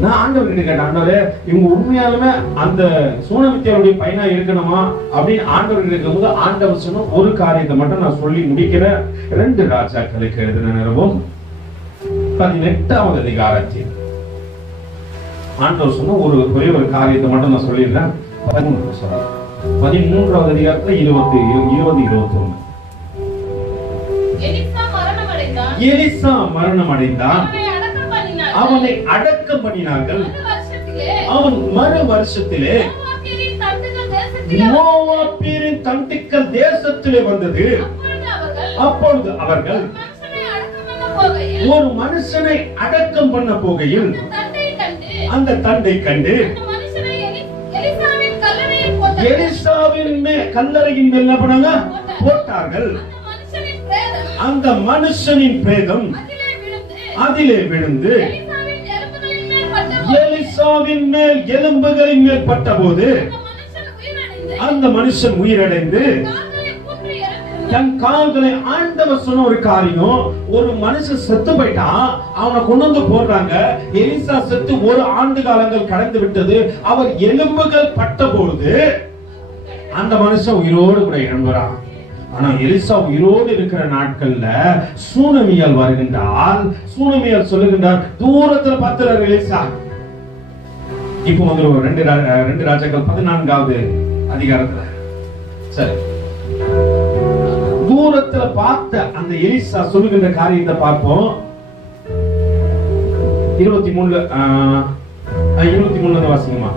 நான் ஆண்டவர்கிட்ட கேட்டேன், ஆண்டவரே இவங்க உண்மையாலுமே அந்த சூனமித்தியாருடைய பையனா இருக்கணுமா அப்படின்னு ஆண்டவர்கிட்ட இருக்கும்போது ஆண்டவர் சொன்ன ஒரு காரியத்தை மட்டும் நான் சொல்லி முடிக்கிறேன். 2 ராஜாக்களுக்கு எழுதின நிருபம் 18வது அதிகாரத்தில் ஆண்டவர் சொன்ன ஒரே ஒரு காரியத்தை மட்டும் நான் சொல்லிடுறேன். 13வது அதிகாரத்துல 20-21. எலிசா மரணம் அடைந்தான், அவனை அடக்கம் பண்ணினார்கள். அவன் மறு வருஷத்திலே மோவாபியரின் தண்டுகள் தேசத்திலே வந்தது. அப்பொழுது அவர்கள் ஒரு மனுஷனை அடக்கம் பண்ண போகையில் அந்த தண்டை கண்டு எலிசாவின் கல்லறையின் மேல் என்ன பண்ணாங்க? போட்டார்கள். அந்த மனுஷனின் பிரேதம் அதிலே விழுந்து எலிசாவின் மேல் எலும்புகளின் மேல் பட்டபோது அந்த மனுஷன் உயிரடைந்து தன் கால்களை, ஆண்டவர் சொன்ன ஒரு காரியம், ஒரு மனுஷன் செத்து போயிட்டான், அவனை கொண்டு வந்து போடுறாங்க. எலிசா செத்து 1 ஆண்டு காலங்கள் கடந்து விட்டது. அவர் எலும்புகள் பட்டபோது அந்த மனுஷன் உயிரோடு கூட எழும்புறான். ஆனா எலிசா உயிரோடு இருக்கிற நாட்கள்ல சூனமியால் வருகின்றால், சூனமியால் சொல்லுகின்றார், தூரத்துல பார்க்கிறார் எலிசா. இப்போ வந்து 2 ராஜாக்கள் 14வது அதிகாரத்துல சரி, தூரத்துல பார்த்த அந்த எலிசா சொல்லுகின்ற காரியத்தை பார்ப்போம். 23 வாசிங்கம்மா.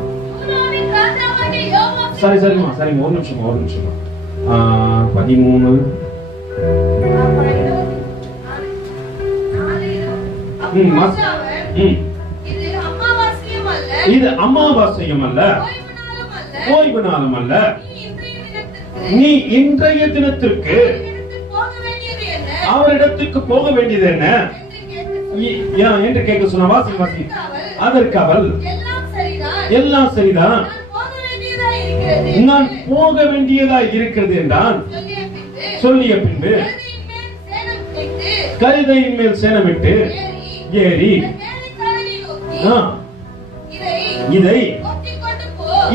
சரிம்மா ஒரு நிமிஷம் 13 இது அமாவாசையும் அல்ல, ஓய்வு நாளும் அல்ல. நீ இன்றைய தினத்திற்கு அவரிடத்துக்கு போக வேண்டியது என்ன என்று கேட்க சொன்ன. வாசி. அதற்கு அவள், எல்லாம் சரிதான், நான் போக வேண்டியதா இருக்கிறது என்றான். சொல்லிய பின்பு கழுதையின் மேல் சேனமிட்டு ஏறி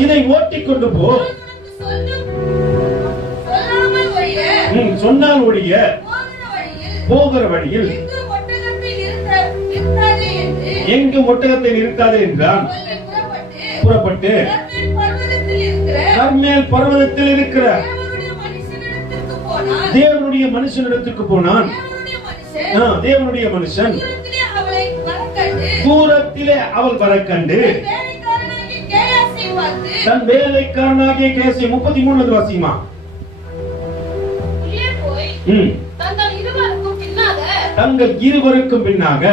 இதை ஓட்டிக்கொண்டு போ, சொன்னால் ஒழிய போகிற வழியில் எங்கு ஒட்டகத்தை நிறுத்தாதே என்றான். புறப்பட்டு கர்மேல் பர்வதத்தில் இருக்கிற தேவனுடைய மனுஷனிடத்துக்கு போனான். தேவனுடைய மனுஷன் தூரத்திலே அவள் வர கண்டு தன் வேலைக்காரனாகிய கேசி 33 வாசிமா. தங்கள் இருவருக்கும் பின்னாக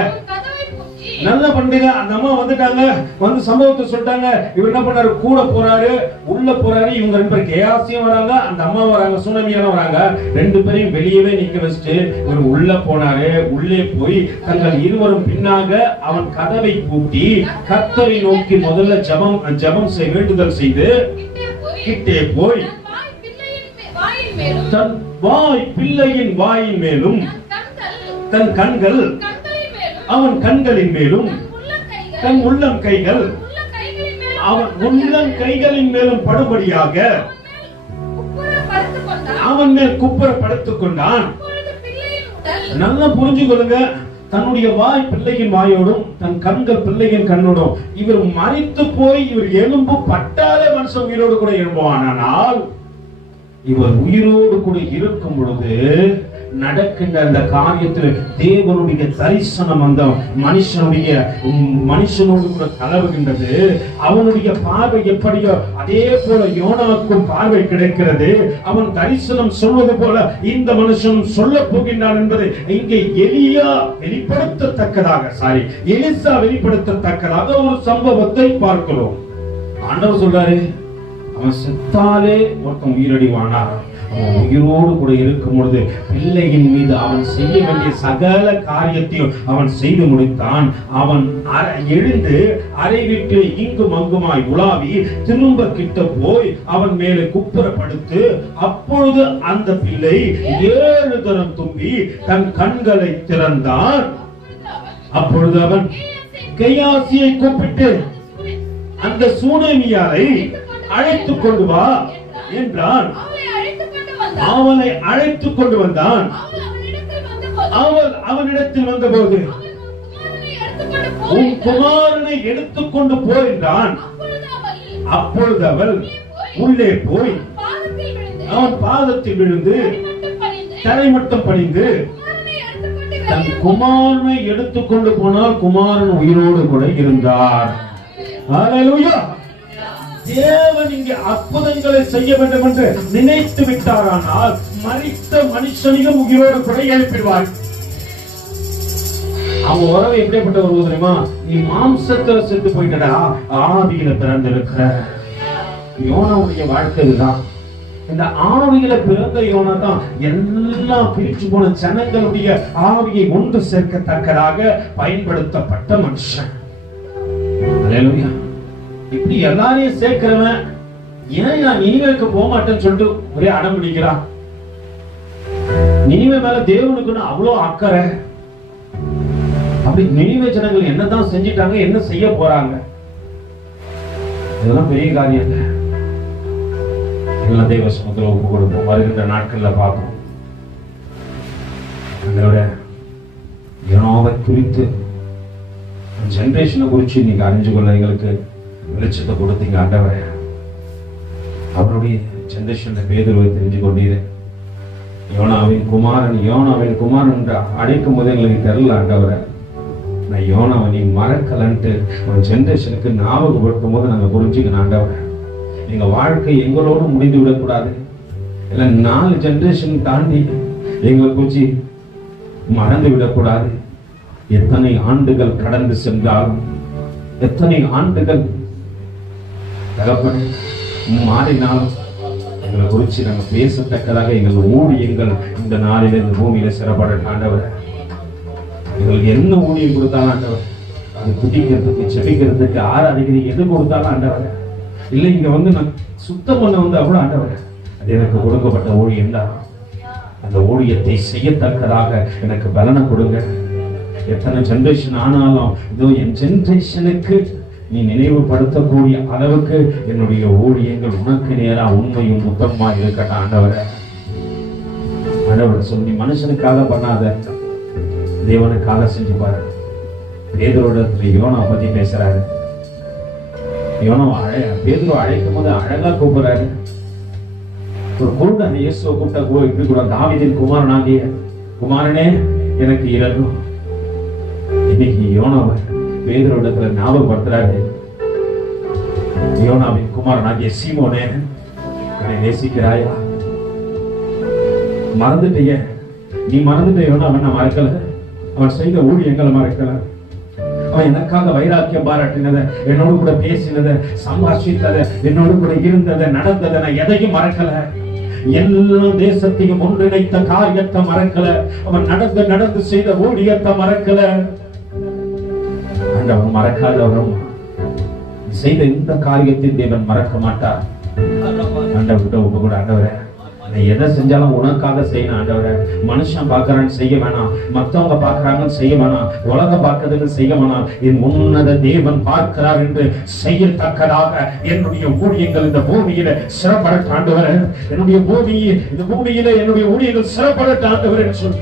நல்ல பண்டிகை. அந்த அம்மா வந்துட்டாங்க, வந்து சம்பவத்தை சொல்லிட்டாங்க. இவர் என்ன பண்ணாரு? கூட போறாரு, உள்ள போறாரு. இவங்க 2 பேரும் கேயாசியும் வராங்க, அந்த அம்மா வராங்க, சூனமியாலும் வராங்க. 2 பேரையும் வெளியவே நிக்க வச்சுட்டு இவர் உள்ள போனாரு. உள்ளே போய் தங்கள் இருவரும் பின்னாக அவன் கதவை பூட்டி கர்த்தரை நோக்கி முதல்ல ஜெபம் வேண்டுதல் செய்து கிட்டே போய் தன் பிள்ளையின் வாயின் மேலும் தன் கண்கள் அவன் கண்களின் மேலும் தன் உள்ளம் கைகள் அவன் உள்ளம் கைகளின் மேலும் படுபடியாக அவன் மேல் குப்புற படுத்துக் கொண்டான். நல்லா புரிஞ்சு கொள்ளுங்க, தன்னுடைய வாய் பிள்ளையின் வாயோடும் தன் கண்கள் பிள்ளையின் கண்ணோடும். இவர் மரித்து போய் இவர் எலும்பு பட்டாலே மனுஷன் உயிரோடு கூட எழும்புவான். ஆனால் இவர் உயிரோடு கூட இருக்கும் பொழுது நடக்கின்ற அந்த காரியத்தில் தேவனுடைய தரிசனம் அந்த மனுஷனோடு கூட கலவுகின்றது. அவனுடைய பார்வை எப்படியோ அதே போல யோனாவுக்கும் பார்வை கிடைக்கிறது. அவன் தரிசனம் சொல்வது போல இந்த மனுஷனும் சொல்ல போகின்றான் என்பதை இங்கே எலிசா வெளிப்படுத்தத்தக்கதாக ஒரு சம்பவத்தை பார்க்கிறோம். ஆண்டவர் சொல்றாரு, அவன் செத்தாலே ஒருத்தன் உயிரடிவானா, அவன் உயிரோடு கூட இருக்கும் பொழுது பிள்ளையின் மீது அவன் செய்ய வேண்டிய சகல காரியத்தையும் அவன் செய்து முடித்தான். அவன் எழுந்து அறை விட்டு இங்கும் அங்குமாய் உலாவி திரும்ப கிட்ட போய் அவன் மேலே குப்புறப்படுத்து. அப்பொழுது அந்த பிள்ளை 7 தரம் தும்பி தன் கண்களை திறந்தான். அப்பொழுது அவன் கேயாசியை கூப்பிட்டு அந்த சூனேமியாரை அழைத்துக் கொண்டு வா என்றான். அவனை அழைத்துக் கொண்டு வந்தான். அவனிடத்தில் வந்தபோது உன் குமாரனை எடுத்துக்கொண்டு போ என்றான். அப்பொழுது அவள் உள்ளே போய் அவன் பாதத்தில் விழுந்து தரை மட்டும் பணிந்து தன் குமாரனை எடுத்துக்கொண்டு போனால் குமாரன் உயிரோடு கூட இருந்தார். ஹல்லேலூயா. தேவன் இங்கே அற்புதங்களை செய்ய வேண்டும் என்று நினைத்து விட்டாரானால் மரித்த மனுஷனையும் உயிரோடு கூட எழுப்பிடுவார். அவங்க உறவு எப்படிப்பட்ட உறவு தெரியுமா? நீ மாம்சத்துல செத்து போயிட்டடா, ஆவியில பிறந்து இருக்கிற. யோனாவுடைய வாழ்க்கை இதுதான். இந்த ஆவியில பிறந்த யோனா தான் எல்லாம் பிரிச்சு போன ஜனங்களுடைய ஆவியை ஒன்று சேர்க்கத்தக்கதாக பயன்படுத்தப்பட்ட மனுஷன். ஹல்லேலூயா. இப்படி எல்லாரையும் சேர்க்கிறவன் ஏன் நான் நினிவேக்கு போக மாட்டேன்னு சொல்லிட்டு ஒரே அடம் பிடிக்கிறான். நினிவே மேல தேவனுக்குன்னு அவ்வளவு அக்கறை. அப்படி நினிவே ஜனங்கள் என்னதான் செஞ்சிட்டாங்க, என்ன செய்ய போறாங்க? இதெல்லாம் பெரிய காரியம். எல்லாம் தெய்வ சமுத்திரம் ஒப்பு கொடுப்போம். வருகின்ற நாட்கள்ல பார்ப்போம். எங்களோட யோனாவை குறித்து ஜெனரேஷனை குறிச்சு நீங்க அறிஞ்சு கொள்ள எங்களுக்கு வெளிச்சத்தை கொடுத்தீங்க ஆண்டவரே. அவருடைய ஜெனரேஷன்ல பேதுருவை தெரிஞ்சு கொண்டீரு. யோனாவின் குமாரன் என்று அழைக்கும் போது எங்களுக்கு தெரியல ஆண்டவரே. நான் யோனாவை நீ மறக்கலன்ட்டு ஒரு ஜெனரேஷனுக்கு ஞாபகப்படுத்தும் போது நாங்க புரிஞ்சுக்கணும் ஆண்டவரே. எங்க வாழ்க்கை எங்களோடு முடிந்து விடக்கூடாது. இல்ல 4 ஜெனரேஷன் தாண்டி எங்களை குறிச்சு மறந்து விடக்கூடாது. எத்தனை ஆண்டுகள் கடந்து சென்றாலும், எத்தனை ஆண்டுகள் தகப்பனே மாறினாலும் எங்களை குறிச்சு நாங்க பேசத்தக்கதாக எங்கள் ஊழியங்கள் இந்த நாளில இந்த பூமியில சிறப்பட ஆண்டவர். எங்களுக்கு என்ன ஊழியம் கொடுத்தாலும் ஆண்டவர், அது துதிக்கிறதுக்கு, செபிக்கிறதுக்கு, ஆராதிக்கிறதுக்கு எது கொடுத்தாலும் ஆண்டவர். இல்லை இங்க வந்து நான் சுத்தம் பண்ண வந்து அவ்வளவு ஆண்டவர், அது எனக்கு கொடுக்கப்பட்ட ஊழியம் தான். அந்த ஊழியத்தை செய்யத்தக்கதாக எனக்கு பலனை கொடுங்க. எத்தனை ஜெனரேஷன் ஆனாலும் இதோ என் ஜெனரேஷனுக்கு நீ நினைவுபடுத்தக்கூடிய அளவுக்கு என்னுடைய ஊழியங்கள் உனக்கு நேரா உண்மையும் முத்தமா இருக்கட்டும் ஆண்டவரை. ஆண்டவரை சொல்லி மனுஷனுக்காக பண்ணாத, தேவனுக்காக செஞ்சு பாரு. பேதுருவோட யோனா பத்தி பேசுறாரு. யோனா பேதுரு அழைக்கும் போது அழகா கூப்பிடுறாரு. ஒரு குருடன் இயேசுவை கூப்பிட்ட இப்படி கூட, தாவீதின் குமாரனாகிய குமாரனே எனக்கு இறங்கும். இன்னைக்கு யோனாவை பேதுருவிடத்துல ஞாபகப்படுத்துறாரு. யோனாவின் குமாரனாகிய சீமோனே, என்னை நேசிக்கிறாயா? மறந்துட்டீங்க, நீ மறந்துட்ட. யோனாவை நான் மறக்கல, அவன் செய்த ஊழியங்களை மறக்கல. அவன் எனக்காக வைராக்கியம் பாராட்டினதை, என்னோடு கூட பேசினதை, சம்பாஷித்ததை, என்னோடு கூட இருந்ததை, நடந்ததை நான் எதையும் மறக்கல. எல்லா தேசத்தையும் ஒன்றிணைத்த காரியத்தை மறக்கல. அவன் நடந்து செய்த ஊழியத்தை மறக்கல. அவன் மறக்காதவரும் செய்த இந்த காரியத்தை தேவன் மறக்க மாட்டார். ஆண்டவர்கிட்ட கூட, ஆண்டவரே எதை செஞ்சாலும் உனக்காக செய்யணும் ஆண்டவரே. மனுஷன் பாக்குறான்னு செய்ய வேணாம், மத்தவங்க பாக்குறாங்கன்னு செய்ய வேணாம், உலகம் பார்க்கறதுன்னு செய்ய வேணாம். என் உன்னத தேவன் பார்க்கிறார் என்று செய்யத்தக்கதாக என்னுடைய ஊழியங்கள் இந்த பூமியில சிறப்படட்ட ஆண்டவரே. என்னுடைய இந்த பூமியில என்னுடைய ஊழியங்கள் சிறப்படட்ட ஆண்டவரே சொல்லி